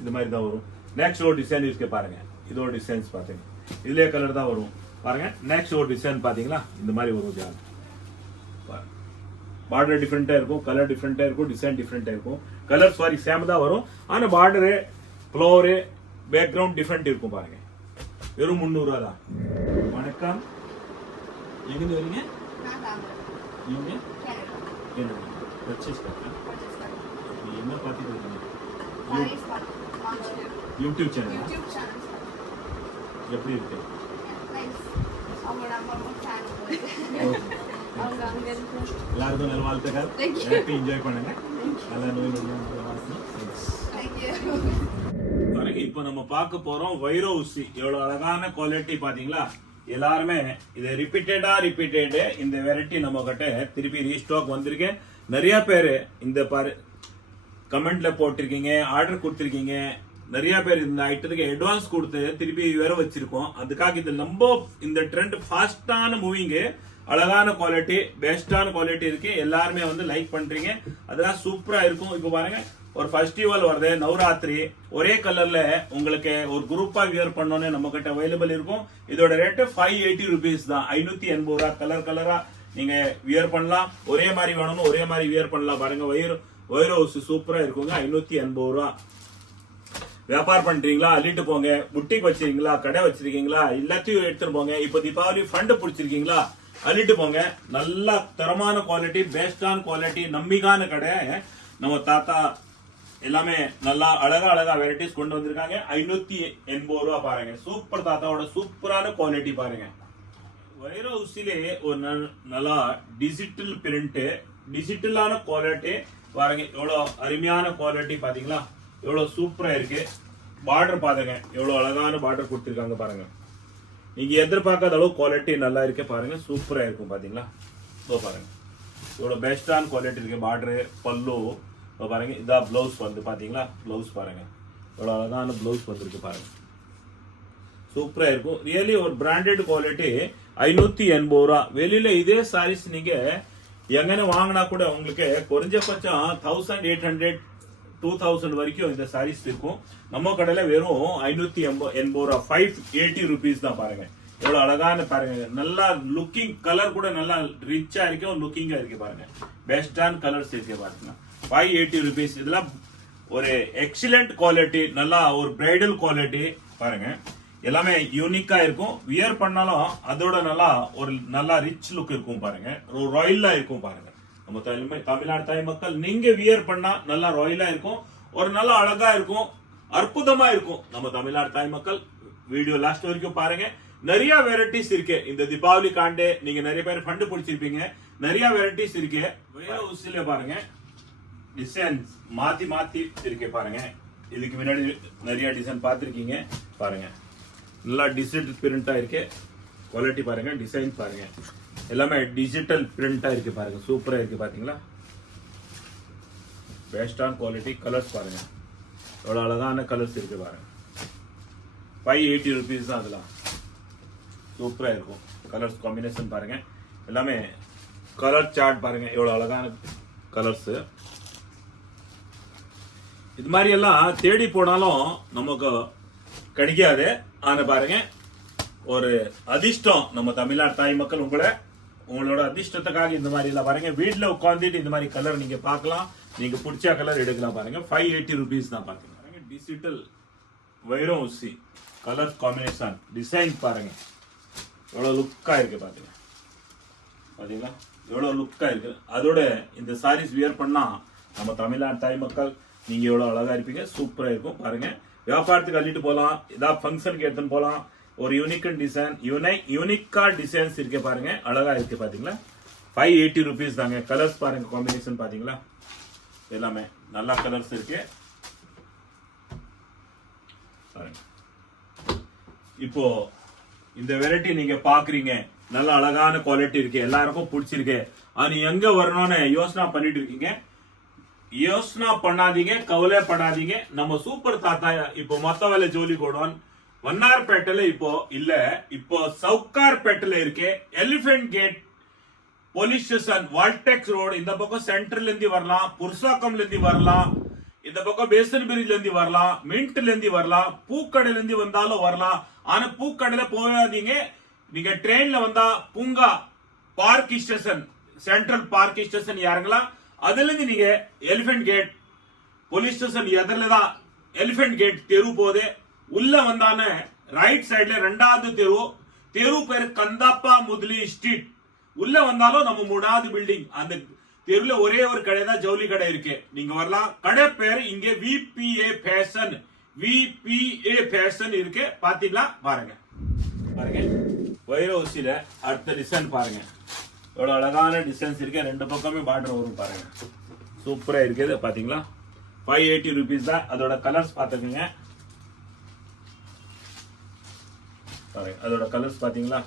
இந்த மாதிரி தான் வரும். நெக்ஸ்ட் ஒரு டிசைன் இருக்கு பாருங்க. இதோட டிசைன்ஸ் பாத்தீங்க இதுலயே கலர் தான் வரும் பாருங்க. நெக்ஸ்ட் ஒரு டிசைன் பாத்தீங்களா இந்த மாதிரி வரும். ஜான் பார்டர் டிஃப்ரெண்டா இருக்கும், கலர் டிஃப்ரெண்டா இருக்கும், டிசைன் டிஃப்ரெண்டா இருக்கும். கலர் சாரி சேம் தான் வரும், ஆனா பார்டரு ஃப்ளோரு பேக்ரவுண்ட் டிஃப்ரெண்ட் இருக்கும் பாருங்க. வெறும் 300 ரூபாய் தான். வணக்கம், எங்கிருந்து வரீங்க? நீங்க பர்ச்சேஸ் பண்ண என்ன பார்த்துட்டு இருக்கீங்க? யூடியூப் சேனல் எப்படி இருக்கு? எல்லாருக்கும் நல்வாழ்த்துக்கள். ஹாப்பி என்ஜாய் பண்ணுங்க. நல்லா நோய் பாருங்க. இப்போ நம்ம பார்க்க போறோம் வைர ஊசி. எவ்வளவு அழகான குவாலிட்டி பாத்தீங்களா. எல்லாருமே இதை ரிப்பீட்டட் இந்த வெரைட்டி நம்ம கிட்ட திருப்பி ரீஸ்டாக் வந்திருக்கு. நிறைய பேர் இந்த பாரு கமெண்ட்ல போட்டிருக்கீங்க, ஆர்டர் கொடுத்துருக்கீங்க. நிறைய பேர் இந்த ஐட்டத்துக்கு அட்வான்ஸ் கொடுத்து திருப்பி வேற வச்சிருக்கோம். அதுக்காக இது நம்ம இந்த ட்ரெண்ட் ஃபாஸ்டான மூவிங்கு, அழகான குவாலிட்டி, பெஸ்டான குவாலிட்டி இருக்கு. எல்லாருமே வந்து லைக் பண்றீங்க, அதெல்லாம் சூப்பரா இருக்கும். இப்போ பாருங்க ஒரு ஃபெஸ்டிவல் வருது, நவராத்திரி, ஒரே கலர்ல உங்களுக்கு ஒரு குரூப்பா வியர் பண்ணோன்னு நம்ம கிட்ட அவைலபிள் இருக்கும். இதோட ரேட்டு 580 rupees தான். 580 ரூபாய். கலர் கலரா நீங்க வியர் பண்ணலாம். ஒரே மாதிரி வேணும்னு ஒரே மாதிரி வியர் பண்ணலாம். பாருங்க வைர ஹவுஸ் சூப்பரா இருக்குங்க. 580 ரூபாய். வியாபாரம் பண்றீங்களா அள்ளிட்டு போங்க. புட்டிக் வச்சிருக்கீங்களா, கடை வச்சிருக்கீங்களா, எல்லாத்தையும் எடுத்துட்டு போங்க. இப்போ தீபாவளி ஃபண்ட் பிடிச்சிருக்கீங்களா அள்ளிட்டு போங்க. நல்ல தரமான குவாலிட்டி, பெஸ்டான குவாலிட்டி, நம்பிக்கான கடை. நம்ம தாத்தா எல்லாமே நல்லா அழகா வெரைட்டிஸ் கொண்டு வந்திருக்காங்க. 580 ரூபாய் பாருங்க. சூப்பர் தாத்தாவோட சூப்பரான குவாலிட்டி பாருங்க. வைர ஹவுஸிலே ஒரு நல்லா டிஜிட்டல் பிரிண்ட், டிஜிட்டலான குவாலிட்டி பாருங்க. எவ்வளவு அருமையான குவாலிட்டி பாத்தீங்களா, எவ்வளவு சூப்பரா இருக்கு. பார்டர் பாருங்க, எவ்வளவு அழகான பார்டர் கொடுத்திருக்காங்க பாருங்க. நீங்க எதிர்பார்க்காத அளவு குவாலிட்டி நல்லா இருக்கு பாருங்க. சூப்பரா இருக்கும் பாத்தீங்களா. பாருங்க எவ்வளவு பெஸ்டான குவாலிட்டி இருக்கு. பார்டரு, பல்லு பாருங்க. இதான் பிளவுஸ் வந்து பாத்தீங்களா. பிளவுஸ் பாருங்க எவ்வளவு அழகான பிளவுஸ் வந்துருக்கு பாருங்க. சூப்பரா இருக்கும். ரியலி ஒரு பிராண்டட் குவாலிட்டி. 580 ரூபாய். வெளியில இதே சாரீஸ் நீங்க எங்கன்னு வாங்கினா கூட உங்களுக்கு குறைஞ்சபட்சம் 1800 2000 வரைக்கும் இந்த சாரீஸ் இருக்கும். நம்ம கடையில வெறும் 580 ரூபாய். 580 rupees தான் பாருங்க. எவ்வளவு அழகான பாருங்க. நல்லா லுக்கிங், கலர் கூட நல்லா ரிச்சா இருக்கு, லுக்கிங்கா இருக்கு பாருங்க. பெஸ்டான கலர்ஸ் இருக்கு பாருங்க. 580 rupees. இதெல்லாம் ஒரு எக்ஸலண்ட் குவாலிட்டி, நல்லா ஒரு பிரைடல் குவாலிட்டி பாருங்க. எல்லாமே யூனிக்கா இருக்கும். வியர் பண்ணாலும் அதோட நல்லா ஒரு நல்லா ரிச் லுக் இருக்கும் பாருங்க, ராயலா இருக்கும் பாருங்க. நம்ம தமிழ்நாடு தாய் மக்கள் நீங்க வியர் பண்ணா நல்லா ராயலா இருக்கும், ஒரு நல்லா அழகா இருக்கும், அற்புதமா இருக்கும். நம்ம தமிழ்நாடு தாய் மக்கள் வீடியோ லாஸ்ட் வரைக்கும் பாருங்க. நிறைய வெரைட்டிஸ் இருக்கு. இந்த தீபாவளி காண்டே நீங்க நிறைய பேர் ஃபண்டு பிடிச்சிருப்பீங்க. நிறைய வெரைட்டிஸ் இருக்கு. வேற உசில பாருங்க, டிசைன்ஸ் மாத்தி மாத்தி இருக்கு பாருங்க. இதுக்கு முன்னாடி நிறைய டிசைன் பார்த்துருக்கீங்க பாருங்க. நல்லா டிஜிட்டல் பிரிண்டா இருக்கு. குவாலிட்டி பாருங்க, டிசைன் பாருங்க, எல்லாமே டிஜிட்டல் பிரிண்டா இருக்கு பாருங்க. சூப்பரா இருக்கு பாத்தீங்களா. பெஸ்டான குவாலிட்டி. கலர்ஸ் பாருங்க, எவ்வளவு அழகான கலர்ஸ் இருக்கு பாருங்க. 580 rupees தான். அதெல்லாம் சூப்பரா இருக்கும். கலர்ஸ் காம்பினேஷன் பாருங்க, எல்லாமே கலர் சார்ட் பாருங்க, எவ்வளவு அழகான கலர்ஸ். இது மாதிரி எல்லாம் தேடி போனாலும் நமக்கு கிடைக்காது. ஆனா பாருங்க, ஒரு அதிர்ஷ்டம் நம்ம தமிழ்நாடு தாய் மக்கள் உங்களோட அதிர்ஷ்டத்துக்காக இந்த மாதிரி எல்லாம் பாருங்க. வீட்டுல உட்காந்துட்டு இந்த மாதிரி கலர் நீங்க பார்க்கலாம். நீங்க பிடிச்ச கலர் எடுக்கலாம் பாருங்க. 580 rupees தான் பாருங்க. டிஜிட்டல் வைரம் ஊசி கலர் காம்பினேஷன் டிசைன் பாருங்க, எவ்வளவு லுக்கா இருக்கு பாத்தீங்க. பாத்தீங்களா எவ்வளவு லுக்கா இருக்கு. அதோட இந்த சாரீஸ் வியர் பண்ணா நம்ம தமிழ்நாடு தாய் மக்கள் நீங்க எவ்வளவு அழகா இருப்பீங்க. சூப்பரா இருக்கும் பாருங்க. வியாபாரத்துக்கு அள்ளிட்டு போலாம், ஏதாவது ஃபங்க்ஷனுக்கு எடுத்துன்னு போலாம். ஒரு யூனிக் டிசைன், யூனிக்கா டிசைன்ஸ் இருக்கு பாருங்க, அழகா இருக்கு பாத்தீங்களா. 580 rupees தாங்க. கலர்ஸ் பாருங்க, காம்பினேஷன் பாத்தீங்களா, எல்லாமே நல்ல கலர்ஸ் இருக்கு பாருங்க. இப்போ இந்த வெரைட்டி நீங்க பாக்குறீங்க, நல்ல அழகான குவாலிட்டி இருக்கு, எல்லாருக்கும் பிடிச்சிருக்கு. ஆனா எங்க வரணும்னு யோசனை பண்ணிட்டு இருக்கீங்க. யோசனை பண்ணாதீங்க, கவலைப்படாதீங்க. நம்ம சூப்பர் தாத்தா இப்போ மொத்த வேலை ஜோலி கோடோன் வண்ணார்பேட்டையில இப்போ இல்ல, இப்போ சவுக்கார்பேட்டையில இருக்கு. Elephant gate police station, Walltax road. இந்த பக்கம் சென்ட்ரல்ல இருந்து வரலாம், புருஷாக்கம்ல இருந்து வரலாம், இந்த பக்கம் பேசன் பிரிட்ஜ்ல இருந்து வரலாம், மின்ட்ல இருந்து வரலாம், பூக்கடையில இருந்து வந்தாலும் வரலாம். ஆனா பூக்கடையில போகாதீங்க. நீங்க ட்ரெயின்ல வந்தா பூங்கா park station, central park station இறங்கலாம். அதுல இருந்து நீங்க எலிபென்ட் கேட் போலீஸ் ஸ்டேஷன் எதிரில தான் எலிபென்ட் கேட் தெரு போதே. உள்ள வந்தானே ரைட் சைடுல ரெண்டாவது தெரு பேரு கந்தாப்பா முதலி ஸ்ட்ரீட். உள்ள வந்தாலும் நம்ம 3வது பில்டிங். அந்த தெருல ஒரே ஒரு கடை தான் ஜவுளி கடை இருக்கு, நீங்க வரலாம். கடை பேரு இங்க விபிஏ ஃபேஷன் இருக்கு. பாத்தீங்களா பாருங்க. பாருங்க வைர ஊசியில அடுத்த டிசைன் பாருங்க, எவ்வளவு அழகான டிசைன்ஸ் இருக்கு. ரெண்டு பக்கமே பார்டர் வரும் பாருங்க, சூப்பரா இருக்குது பாத்தீங்களா. 580 rupees தான். அதோட கலர்ஸ் பாத்துக்கோங்க பாருங்க. அதோட கலர்ஸ் பாத்தீங்களா,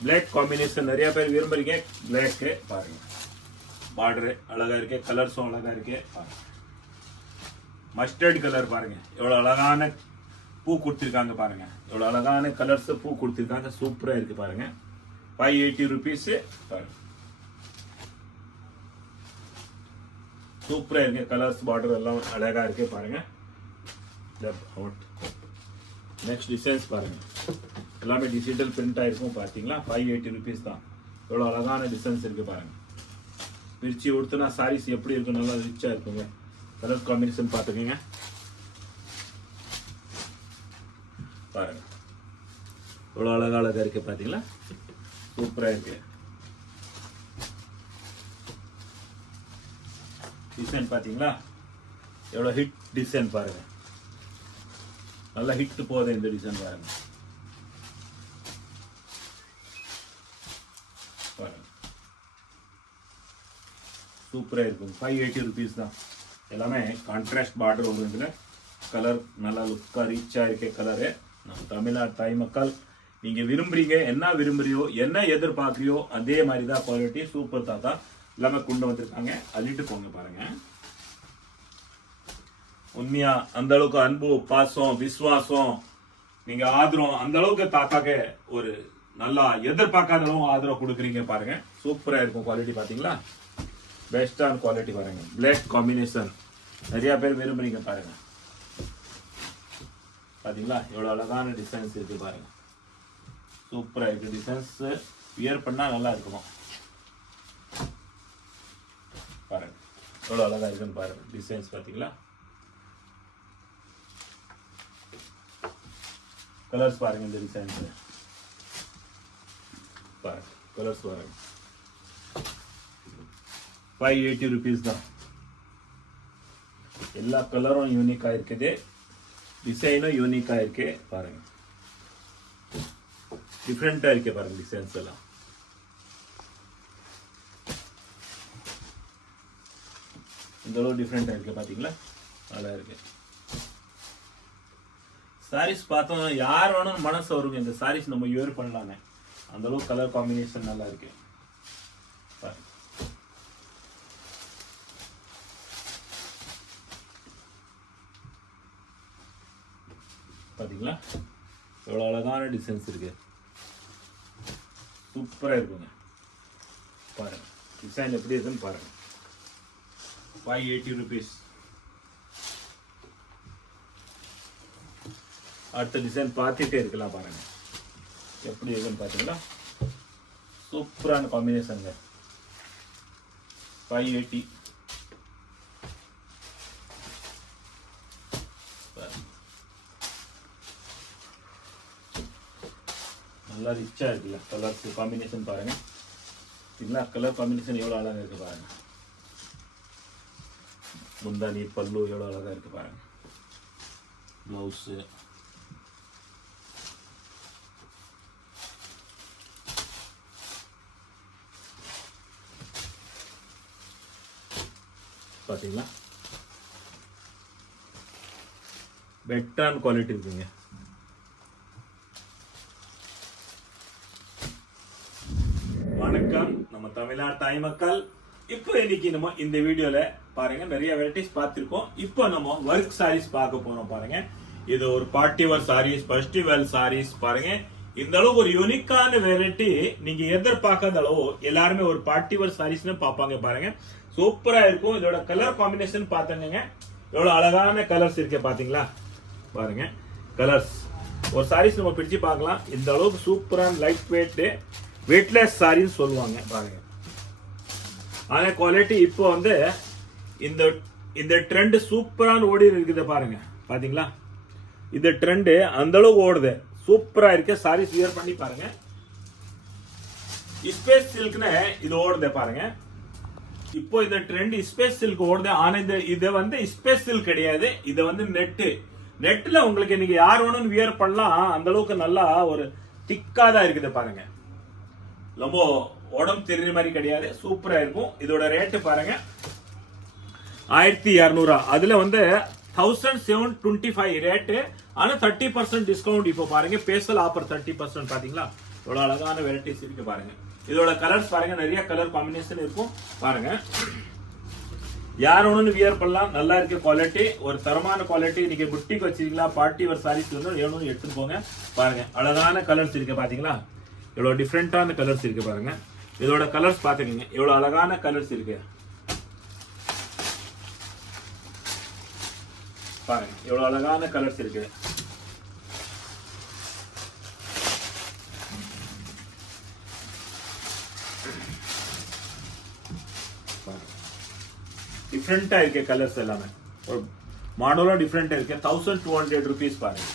பிளாக் காம்பினேஷன் நிறைய பேர் விரும்புறீங்க. பிளாக் பாருங்க, பார்டர் அழகா இருக்கு, கலர்ஸும் அழகா இருக்கு பாருங்க. மஸ்டர்ட் கலர் பாருங்க, எவ்வளவு அழகான பூ கொடுத்திருக்காங்க பாருங்க. எவ்வளவு அழகான கலர்ஸ் பூ கொடுத்திருக்காங்க, சூப்பரா இருக்கு பாருங்க. 580 rupees பாருங்க, சூப்பரா இருக்கு. கலர்ஸ் பார்டர் எல்லாம் அழகா இருக்கு பாருங்க. நெக்ஸ்ட் டிசைன்ஸ் பாருங்க, எல்லாமே டிஜிட்டல் பிரிண்ட் ஆயிருக்கும் பாத்தீங்களா. 580 rupees தான். எவ்வளவு அழகான டிசைன்ஸ் இருக்கு பாருங்க. பிரிச்சு உடுத்துனா சாரீஸ் எப்படி இருக்கும், நல்லா ரிச்சா இருக்குங்க. கலர் காம்பினேஷன் பாத்துக்கோங்க பாருங்க, எவ்வளவு அழகா இருக்கு பாத்தீங்களா, சூப்பரா இருக்கு. டிசைன் பாத்தீங்களா, எவ்வளவு ஹிட் டிசைன் பாருங்க. நல்லா ஹிட் போகுது இந்த டிசைன் பாருங்க. சூப்பரா இருக்கும். 580 rupees தான். எல்லாமே கான்ட்ராஸ்ட் பார்டர் வரும். இதுல கலர் நல்லா லுக்கா ரிச்சா இருக்க கலரு. நம்ம தமிழ்நாடு தாய் மக்கள் நீங்க விரும்புறீங்க, என்ன விரும்புறியோ, என்ன எதிர்பார்க்கறியோ அதே மாதிரிதான் குவாலிட்டி. சூப்பர் தாத்தா எல்லாமே கொண்டு வந்திருக்காங்க, அள்ளிட்டு போங்க பாருங்க. உண்மையா அந்த அளவுக்கு அன்பு, பாசம், விசுவாசம், நீங்க ஆதரவு அந்த அளவுக்கு தாத்தாக்கு ஒரு நல்லா எதிர்பார்க்காத அளவு ஆதரவு கொடுக்குறீங்க பாருங்க. சூப்பரா இருக்கும் குவாலிட்டி பாத்தீங்களா, பெஸ்டான குவாலிட்டி பாருங்க. பிளாக் காம்பினேஷன் நிறைய பேர் விரும்புறீங்க பாருங்க. பாத்தீங்களா எவ்வளவு அழகான டிசைன்ஸ் இருக்கு பாருங்க, சூப்பரா இருக்கு. டிசைன்ஸ் வியர் பண்ணா நல்லா இருக்கும் பாருங்க, எவ்வளவு அழகா இருக்குன்னு பாருங்க. டிசைன்ஸ் பாத்தீங்களா, கலர்ஸ் பாருங்க இந்த டிசைன்ஸ் பாருங்க கலர்ஸ் பாருங்க 580 rupees தான் எல்லா கலரும் யூனிக்கா இருக்குது டிசைனும் யூனிக்கா இருக்கு பாருங்க டிஃபரெண்டா இருக்கு பாருங்க டிசைன்ஸ் எல்லாம் இந்த அளவு டிஃபரெண்டா இருக்கு பாத்தீங்களா நல்லா இருக்கு சாரீஸ் பார்த்தோம் யார் வேணும் மனசு வருங்க இந்த சாரீஸ் நம்ம யூர் பண்ணலாமே அந்த அளவு கலர் காம்பினேஷன் நல்லா இருக்கு பாத்தீங்களா எவ்வளவு அழகான டிசைன்ஸ் இருக்கு சூப்பரா இருக்குங்க பாருங்க டிசைன் எப்படி இருக்குன்னு பாருங்க 580 rupees அடுத்த டிசைன் பார்த்துட்டே இருக்கலாம் பாருங்க எப்படி இருக்குன்னு பாத்தீங்களா சூப்பரான காம்பினேஷன் 580 நல்லா ரிச்சா இருக்குல்ல கலர்ஸ் காம்பினேஷன் பாருங்க இல்ல கலர் காம்பினேஷன் எவ்வளவு அழகா இருக்கு பாருங்க முந்தானி பல்லு எவ்வளவு அழகா இருக்கு பாருங்க ப்ளவுஸ் பாத்தீங்களா பெட்டரான குவாலிட்டி இருக்குங்க வணக்கம் நம்ம தமிழ்நாடு தாய் மக்கள் இப்போ இன்னைக்கு நம்ம இந்த வீடியோல பாருங்க நிறைய வெரைட்டிஸ் பார்த்திருக்கோம் இப்போ நம்ம ஒர்க் சாரீஸ் பார்க்க போறோம் பாருங்க இது ஒரு party wear sarees festival sarees பாருங்க இந்த அளவுக்கு ஒரு யூனிக்கான வெரைட்டி நீங்க எதிர்பார்க்காத அளவு எல்லாருமே ஒரு பார்ட்டி வேர் சாரீஸ்னு பார்ப்பாங்க பாருங்க சூப்பரா இருக்கும் இதோட கலர் காம்பினேஷன் பாத்துங்க எவ்வளவு அழகான கலர்ஸ் இருக்கு பாத்தீங்களா பாருங்க கலர்ஸ் ஒரு சாரீஸ் நம்ம பிடிச்சு பார்க்கலாம் இந்த அளவுக்கு சூப்பரான லைட் வெயிட் வெயிட்லெஸ் சாரின்னு சொல்லுவாங்க பாருங்க ஆனா குவாலிட்டி இப்போ வந்து இந்த இந்த ட்ரெண்ட் சூப்பரான ஓடி இருக்குது பாருங்க பாத்தீங்களா இந்த ட்ரெண்ட் அந்த அளவுக்கு ஓடுது சூப்பரா இருக்கு சாரீஸ் வியர் பண்ணி பாருங்க ஸ்பேஸ் சில்க்னு இது ஓடுது பாருங்க இப்போ இந்த ட்ரெண்ட் ஸ்பேஸ் சில்க் ஓடுது ஆனா இது வந்து ஸ்பேஸ் சில்க் கிடையாது இது வந்து நெட்ல உங்களுக்கு நீங்க யார் வேணும்னு வியர் பண்ணலாம் அந்த அளவுக்கு நல்லா ஒரு திக்கா தான் இருக்குது பாருங்க ரொம்ப உடம்பு தெரியுற மாதிரி கிடையாது சூப்பரா இருக்கும் இதோட ரேட் பாருங்க 1200 அதுல வந்து 1725 ரேட் ஆனா 30% டிஸ்கவுண்ட் இப்போ பாருங்க ஸ்பெஷல் ஆஃபர் 30% பாத்தீங்களா இவ்வளவு அழகான வெரைட்டிஸ் இருக்கு பாருங்க இதோட கலர்ஸ் பாருங்க நிறைய கலர் காம்பினேஷன் இருக்கும் பாருங்க யார் ஒண்ணு வியர் பண்ணலாம் நல்லா இருக்க குவாலிட்டி ஒரு தரமான குவாலிட்டி நீங்க புட்டிக்கு வச்சிருக்கீங்களா பார்ட்டி ஒரு சாரீஸ் வேணும் எடுத்துட்டு போங்க பாருங்க அழகான கலர்ஸ் இருக்கு பாத்தீங்களா எவ்வளவு டிஃப்ரெண்டான கலர்ஸ் இருக்கு பாருங்க இதோட கலர்ஸ் பாத்துக்கீங்க எவ்வளவு அழகான கலர்ஸ் இருக்கு பாருங்க எவ்வளவு அழகான கலர்ஸ் இருக்கு டிஃப்ரெண்டா இருக்கு கலர்ஸ் எல்லாமே ஒரு மாடலும் டிஃப்ரெண்டா இருக்கு 1200 rupees பாருங்க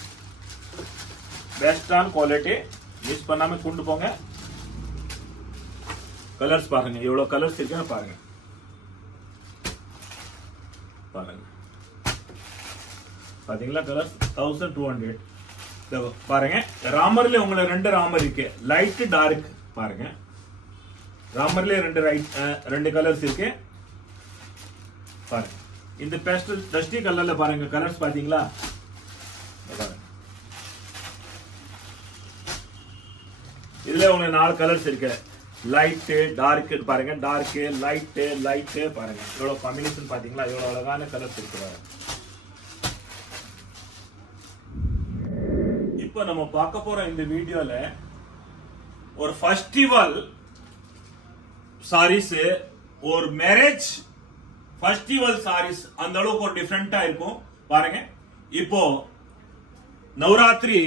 பெஸ்டான குவாலிட்டி மிஸ் பண்ணாம கொண்டு போங்க கலர்ஸ் பாருங்க எவ்வளவு கலர்ஸ் இருக்குன்னு பாருங்க பாருங்க பாத்தீங்களா கலர்ஸ் 1200 பாருங்க ராமர்ல உங்களை ரெண்டு ராமர் இருக்கு லைட் டார்க் பாருங்க ராமர்ல ரெண்டு கலர்ஸ் இருக்கு பாருங்க இந்த பேஸ்டல் டஸ்டி கலர்ல பாருங்க கலர்ஸ் பாத்தீங்களா பாருங்க இதுல உங்களுக்கு 4 கலர்ஸ் இருக்கு லைட் டார்க் பாருங்க டார்க் லைட் பாருங்க எவ்வளவு காம்பினேஷன் பாத்தீங்களா எவ்வளவு அழகான கலர்ஸ் இருக்கு இப்போ நம்ம பார்க்க போற இந்த வீடியோல ஒரு ஃபெஸ்டிவல் சாரீஸ் ஒரு மேரேஜ் ஃபெஸ்டிவல் சாரீஸ் அந்த அளவுக்கு ஒரு டிஃபரெண்டா இருக்கும் பாருங்க இப்போ நவராத்திரி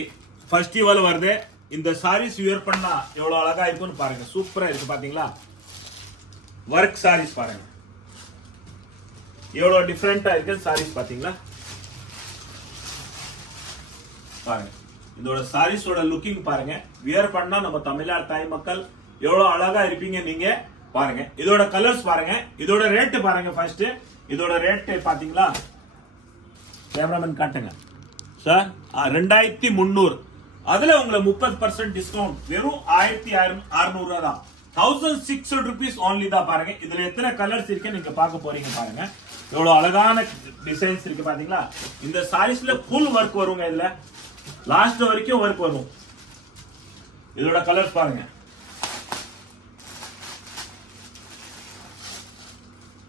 ஃபெஸ்டிவல் வருது இந்த சாரீஸ் வியர் பண்ணா எவ்வளவு அழகா இருக்கும்னு பாருங்க சூப்பரா இருக்கு பாத்தீங்களா ஒர்க் சாரீஸ் பாருங்க எவ்வளவு டிஃபரெண்டா இருக்கு சாரீஸ் பாத்தீங்களா பாருங்க இதோட சாரீஸோட லுக்கிங் பாருங்க. வியர் பண்ணா நம்ம தமிழ்நாடு தாய் மக்கள் எவ்வளவு அழகா இருப்பீங்க நீங்க பாருங்க. இதோட கலர்ஸ் பாருங்க. இதோட ரேட் பாருங்க. ஃபர்ஸ்ட் இதோட ரேட் பாத்தீங்களா? கேமராமேன் காட்டுங்க சார். 2300. அதுல உங்களுக்கு 30% டிஸ்கவுண்ட் வெறும் 1600 தான். 1600 rupees only தான் பாருங்க. இதுல எத்தனை கலர்ஸ் இருக்கு நீங்க பார்க்க போறீங்க பாருங்க. எவ்வளவு அழகான டிசைன்ஸ் இருக்கு பாத்தீங்களா? இந்த சாரீஸ்ல ஃபுல் ஒர்க் வருங்க. இதுல லாஸ்ட் வரைக்கும் ஒர்க் வரும். இதோட கலர்ஸ் பாருங்க.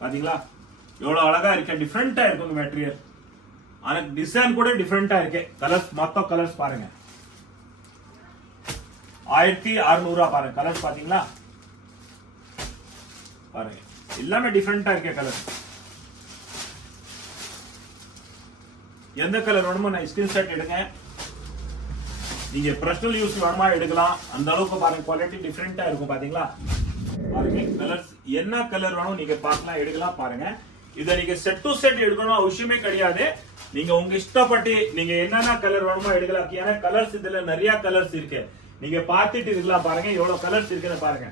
பாத்தீங்களா எவ்வளவு அழகா இருக்கு. டிஃபரெண்டா இருக்குங்க மெட்டீரியல். ஆனா டிசைன் கூட டிஃபரெண்டா இருக்கு. கலர்ஸ் மொத்த கலர்ஸ் பாருங்க. 1600 பாருங்க. கலர்ஸ் பாத்தீங்களா பாருங்க. எல்லாமே டிஃபரெண்டா இருக்கு கலர். எந்த கலர் வேணுமோ நான் ஸ்கிரீன்ஷாட் எடுங்க. நீங்க பர்சனல் யூஸ் வேணுமா எடுக்கலாம். அந்த அளவுக்கு பாருங்க குவாலிட்டி டிஃபரெண்டா இருக்கும் பாத்தீங்களா பாருங்க. கலர்ஸ் என்ன கலர் வேணும் நீங்க பார்க்கலாம் எடுக்கலாம் பாருங்க. இத நீங்க செட் டு செட் எடுக்கணும் அவசியமே கிடையாது. நீங்க உங்க இஷ்டப்பட்டு நீங்க என்னென்ன கலர் வேணுமோ எடுக்கலாம். ஏன்னா கலர்ஸ் இதுல நிறைய கலர்ஸ் இருக்கு. நீங்க பார்த்துட்டு இருக்கலாம் பாருங்க. எவ்வளவு கலர்ஸ் இருக்குன்னு பாருங்க.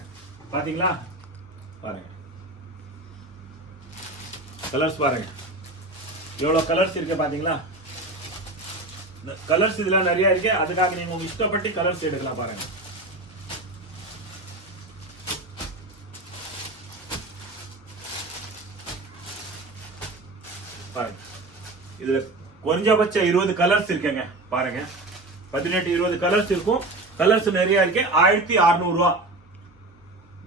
பாத்தீங்களா பாருங்க. கலர்ஸ் பாருங்க. எவ்வளவு கலர்ஸ் இருக்கு பாத்தீங்களா? கலர்ஸ் இதுல நிறைய இருக்கு. அதுக்காக நீங்க உங்க இஷ்டப்பட்டு கலர்ஸ் எடுக்கலாம் பாருங்க. பாருங்க. இதுல குறைஞ்சபட்சம் 20 கலர்ஸ் இருக்குங்க பாருங்க. 18-20 கலர்ஸ் இருக்கும். கலர்ஸ் நிறைய இருக்கு. 1600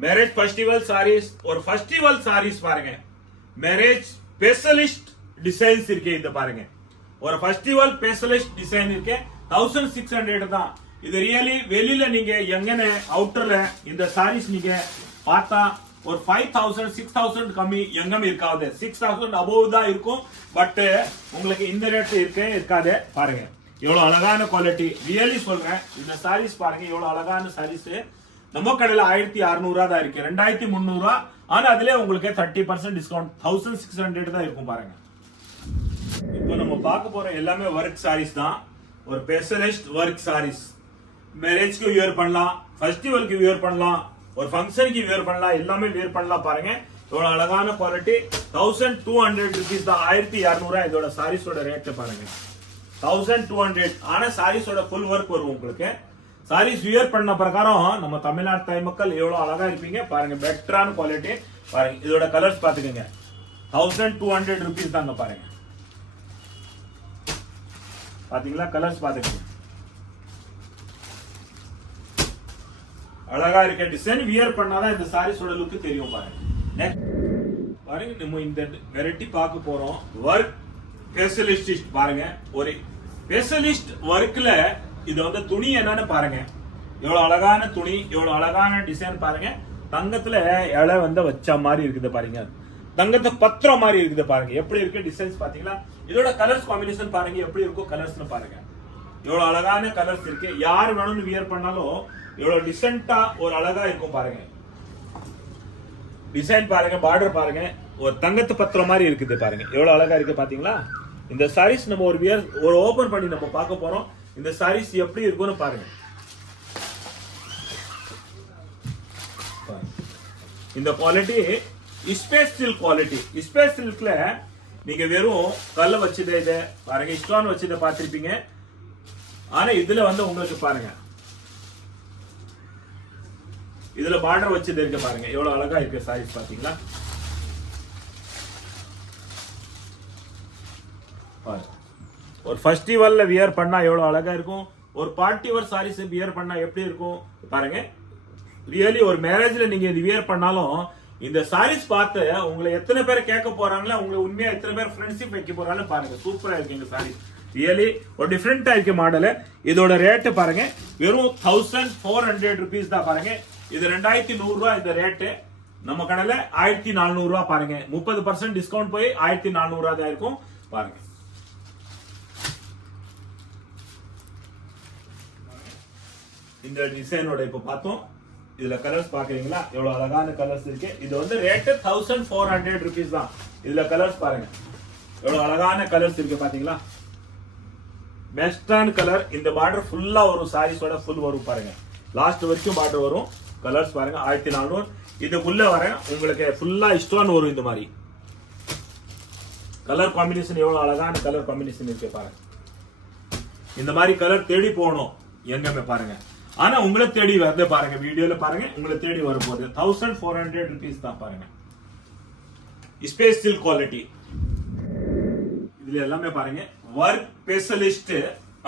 மேரேஜ் ஃபெஸ்டிவல் சாரீஸ் ஒரு ஃபெஸ்டிவல் சாரீஸ் பாருங்க. மேரேஜ் ஸ்பெஷலிஸ்ட் டிசைன்ஸ் இருக்கு. இது பாருங்க ஒரு ஃபெஸ்டிவல் ஸ்பெஷலிஸ்ட் டிசைன் இருக்கு. 1600 தான். இது ரியலி வெளியில நீங்க எங்கன அவுட்டர்ல இந்த சாரீஸ் நீங்க பார்த்தா ஒரு 5000 6000 கம்மி எங்கமே இருக்காது. 6000 அபோவ் தான் இருக்கும். பட் உங்களுக்கு இந்த ரேட் இருக்காது பாருங்க. எவ்வளவு அழகான குவாலிட்டி ரியலி சொல்றேன். இந்த சாரீஸ் பாருங்க எவ்வளவு அழகான சாரீஸ். நம்ம கடையில 1600 தான் இருக்கு. 2300. ஆனா அதுல உங்களுக்கு 30% டிஸ்கவுண்ட் 1600 தான் இருக்கும் பாருங்க. இப்போ நம்ம பார்க்க போற எல்லாமே ஒர்க் சாரீஸ் தான். ஒரு ஸ்பெஷலிஸ்ட் ஒர்க் சாரீஸ். மேரேஜ்க்கு வியர் பண்ணலாம், ஃபெஸ்டிவலுக்கு வியர் பண்ணலாம், ஒரு ஃபங்க்ஷனுக்கு வியர் பண்ணலாம், எல்லாமே வியர் பண்ணலாம் பாருங்க. எவ்வளவு அழகான குவாலிட்டி. 1200 rupees தான். 1200 இதோட சாரீஸோட ரேட் பாருங்க. 1200. ஆனா சாரீஸோட ஃபுல் ஒர்க் வரும் உங்களுக்கு. சாரீஸ் வியர் பண்ண பிரகாரம் நம்ம தமிழ்நாடு தாய் மக்கள் எவ்வளவு அழகா இருப்பீங்க பாருங்க. பெட்டரான குவாலிட்டி பாருங்க. இதோட கலர்ஸ் பாத்துக்கோங்க. 1200 rupees தாங்க பாருங்க. பாத்தீங்களா கலர்ஸ் பாத்துக்கோங்க. அழகா இருக்க டிசைன். வியர் பண்ணாதான் இந்த சாரீஸோட லுக் தெரியும் பாருங்க. நெக்ஸ்ட் பாருங்க நம்ம இந்த வெரைட்டி பார்க்க போறோம். ஒர்க் ஸ்பெஷலிஸ்ட் பாருங்க. ஒரு ஸ்பெஷலிஸ்ட் ஒர்க்ல இது வந்து துணி என்னன்னு பாருங்க. எவ்வளவு அழகான துணி, எவ்வளவு அழகான டிசைன் பாருங்க. தங்கத்துல இலை வந்து வச்ச மாதிரி இருக்குது பாருங்க. தங்கத்தை பத்திர மாதிரி இருக்குது பாருங்க. எப்படி இருக்கு டிசைன்ஸ் பாத்தீங்களா? இதோட கலர்ஸ் காம்பினேஷன் பாருங்க எப்படி இருக்கும் கலர்ஸ்னு பாருங்க. எவ்வளவு அழகான கலர்ஸ் இருக்கு. யார் வேணும்னு வியர் பண்ணாலும் எவ்வளவு டிசென்ட்டா ஒரு அழகா இருக்கும் பாருங்க. டிசைன் பாருங்க. பார்டர் பாருங்க. ஒரு தங்கத்து பத்திரம் மாதிரி இருக்குது பாருங்க. எவ்வளவு அழகா இருக்கு பாத்தீங்களா? இந்த சாரீஸ் நம்ம ஒரு ஓபன் பண்ணி நம்ம பார்க்க போறோம். இந்த சாரீஸ் எப்படி இருக்கும்னு பாருங்க. இந்த quality space silk quality. Space சில்க்ல நீங்க வெறும் கல்ல வச்சது இதை பாருங்க. ஸ்டோன் வச்சதை பார்த்திருப்பீங்க. ஆனா இதுல வந்து உங்களுக்கு பாருங்க இதுல பார்டர் வச்சது இருக்கு பாருங்க. எவ்வளவு அழகா இருக்கு சாரீஸ் பாத்தீங்களா? ஒரு ஃபெஸ்டிவல்ல வியர் பண்ணா எவ்வளவு அழகா இருக்கும். ஒரு பார்ட்டி வேர் சாரீஸ் வியர் பண்ணா எப்படி இருக்கும் பாருங்க. ரியலி ஒரு மேரேஜ்ல நீங்க இது வியர் பண்ணாலும் இந்த சாரீஸ் பார்த்து உங்களை எத்தனை பேர் கேட்க போறாங்களா, உங்களை உண்மையா எத்தனை பேர் ஃப்ரெண்ட்ஷிப் வைக்க போறாங்க பாருங்க. சூப்பரா இருக்கு இந்த சாரீஸ். ரியலி ஒரு டிஃபரெண்டா இருக்கு மாடல். இதோட ரேட் பாருங்க வெறும் 1400 rupees தான் பாருங்க. இது 2100 இந்த ரேட்டு. நம்ம கடையில 1400 பாருங்க. 30% டிஸ்கவுண்ட் போய் 1400 தான் இருக்கும் பாருங்க. இந்த டிசைனோட இப்ப பார்த்தோம். இதுல கலர்ஸ் பாக்குறீங்களா? எவ்வளவு அழகான கலர்ஸ் இருக்கு. இது வந்து ரேட் 1400 rupees தான். இதுல கலர்ஸ் பாருங்க. எவ்வளவு அழகான கலர்ஸ் இருக்கு பாத்தீங்களா? வெஸ்டர்ன் கலர் இந்த பார்டர் ஃபுல்லா வரும் சாரீஸோட ஃபுல் வரும் பாருங்க லாஸ்ட் வரைக்கும் பார்டர் வரும் கலர்ஸ் பாருங்க 1400 இதுக்குள்ள வர உங்களுக்கு ஃபுல்லா ஸ்டோன் வரும் இந்த மாதிரி கலர் காம்பினேஷன் எவ்வளவு அழகான கலர் காம்பினேஷன் இருக்கு பாருங்க இந்த மாதிரி கலர் தேடி போகணும் எங்கமே பாருங்க ஆனா உங்களை தேடி வரதே பாருங்க வீடியோல பாருங்க உங்களை தேடி வரும்போது 1400 rupees தான் பாருங்க ஸ்பேஸ் சில்க் குவாலிட்டி இதுல எல்லாமே பாருங்க ஒர்க் ஸ்பெஷலிஸ்ட்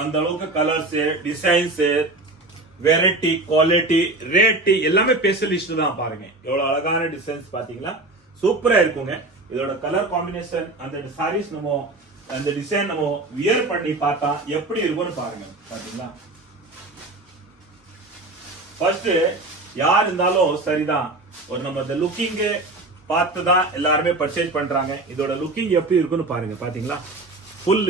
அந்த அளவுக்கு colours designs variety quality rate எல்லாமே ஸ்பெஷலிஸ்ட் தான் பாருங்க எவ்வளவு அழகான டிசைன்ஸ் பாத்தீங்களா சூப்பரா இருக்குங்க இதோட கலர் காம்பினேஷன் அந்த சாரீஸ் நம்ம அந்த டிசைன் நம்ம வியர் பண்ணி பார்த்தா எப்படி இருக்கும்னு பாருங்க பாத்தீங்களா ஃபர்ஸ்ட் யார் இருந்தாலும் சரிதான் ஒரு நம்ம இந்த லுக்கிங் பார்த்து தான் எல்லாருமே பர்ச்சேஸ் பண்றாங்க இதோட லுக்கிங் எப்படி இருக்குன்னு பாருங்க பாத்தீங்களா ஃபுல்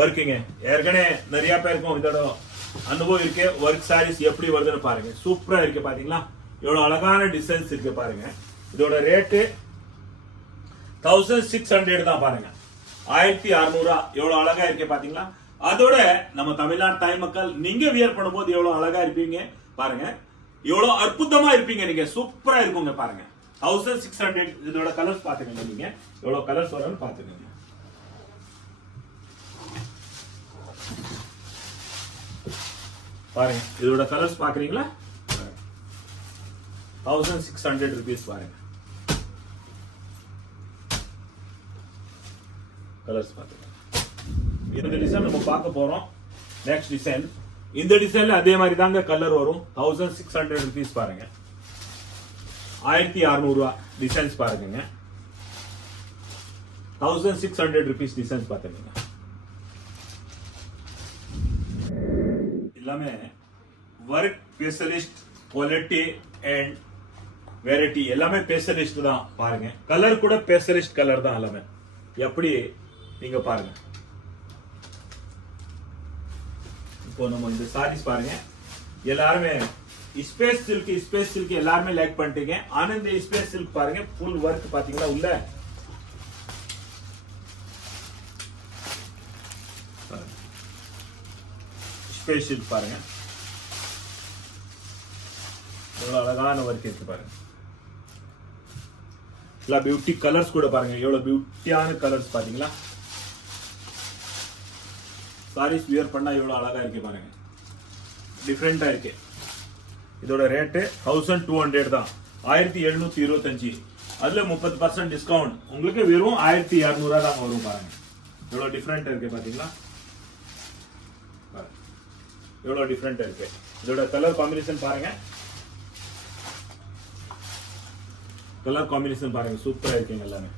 ஒர்க்கிங்க ஏற்கனவே நிறைய பேருக்கும் இதோட அனுபவம் இருக்கு ஒர்க் சாரீஸ் எப்படி வருதுன்னு பாருங்க சூப்பரா இருக்கு பாத்தீங்களா எவ்வளவு அழகான டிசைன்ஸ் இருக்கு பாருங்க இதோட ரேட்டு 1600 தான் பாருங்க 1600 எவ்வளவு அழகா இருக்கு பாத்தீங்களா அதோட நம்ம தமிழ்நாடு தாய் மக்கள் நீங்க வியர் பண்ணும்போது எவ்வளவு அழகா இருப்பீங்க பாருங்க எவ்வளவு அற்புதமா இருப்பீங்க நீங்க சூப்பரா இருக்குங்க பாருங்க 1600 இதோட கலர்ஸ் பாத்துக்கங்க நீங்க எவ்வளவு கலர்ஸ் வரும்னு பாத்துக்கங்க பாருங்க இதோட கலர்ஸ் பாக்குறீங்களா 1600 rupees பாருங்க கலர்ஸ் பாத்துங்க இந்த டிசைன் நம்ம பார்க்க போறோம் நெக்ஸ்ட் டிசைன் இந்த டிசைன்ல அதே மாதிரி தாங்க கலர் வரும் 1600 rupees பாருங்க 1600 டிசைன்ஸ் பாருங்க 1600 rupees டிசைன்ஸ் பாத்துங்க எல்லாமே work specialist quality and variety எல்லாமே ஸ்பெஷலிஸ்ட் தான் பாருங்க கலர் கூட ஸ்பெஷலிஸ்ட் கலர் தான் எல்லாமே எப்படி நீங்க பாருங்க இப்போ நம்ம இந்த சாரீஸ் பாருங்க எல்லாருமே ஸ்பேஸ் சில்க் எல்லாருமே லைக் பண்ணிட்டீங்க ஆனா இந்த ஸ்பேஸ் சில்க் பாருங்க ஃபுல் ஒர்க் பாத்தீங்களா உள்ள ஸ்பேஸ் சில்க் பாருங்க எவ்வளவு அழகான ஒர்க் இருக்கு பாருங்க எல்லா பியூட்டி கலர்ஸ் கூட பாருங்க எவ்வளவு பியூட்டியான கலர்ஸ் பாத்தீங்களா சாரீஸ் வியர் பண்ணா எவ்வளவு அழகா இருக்கு பாருங்க டிஃபரெண்டா இருக்கு இதோட ரேட்டு 1200 தான் 1725 அதுல 30% டிஸ்கவுண்ட் உங்களுக்கு வெறும் 1200 தான் வரும் பாருங்க எவ்வளவு டிஃபரெண்டா இருக்கு பாத்தீங்களா எவ்வளவு டிஃபரெண்டா இருக்கு இதோட கலர் காம்பினேஷன் பாருங்க கலர் காம்பினேஷன் பாருங்க சூப்பரா இருக்குங்க எல்லாமே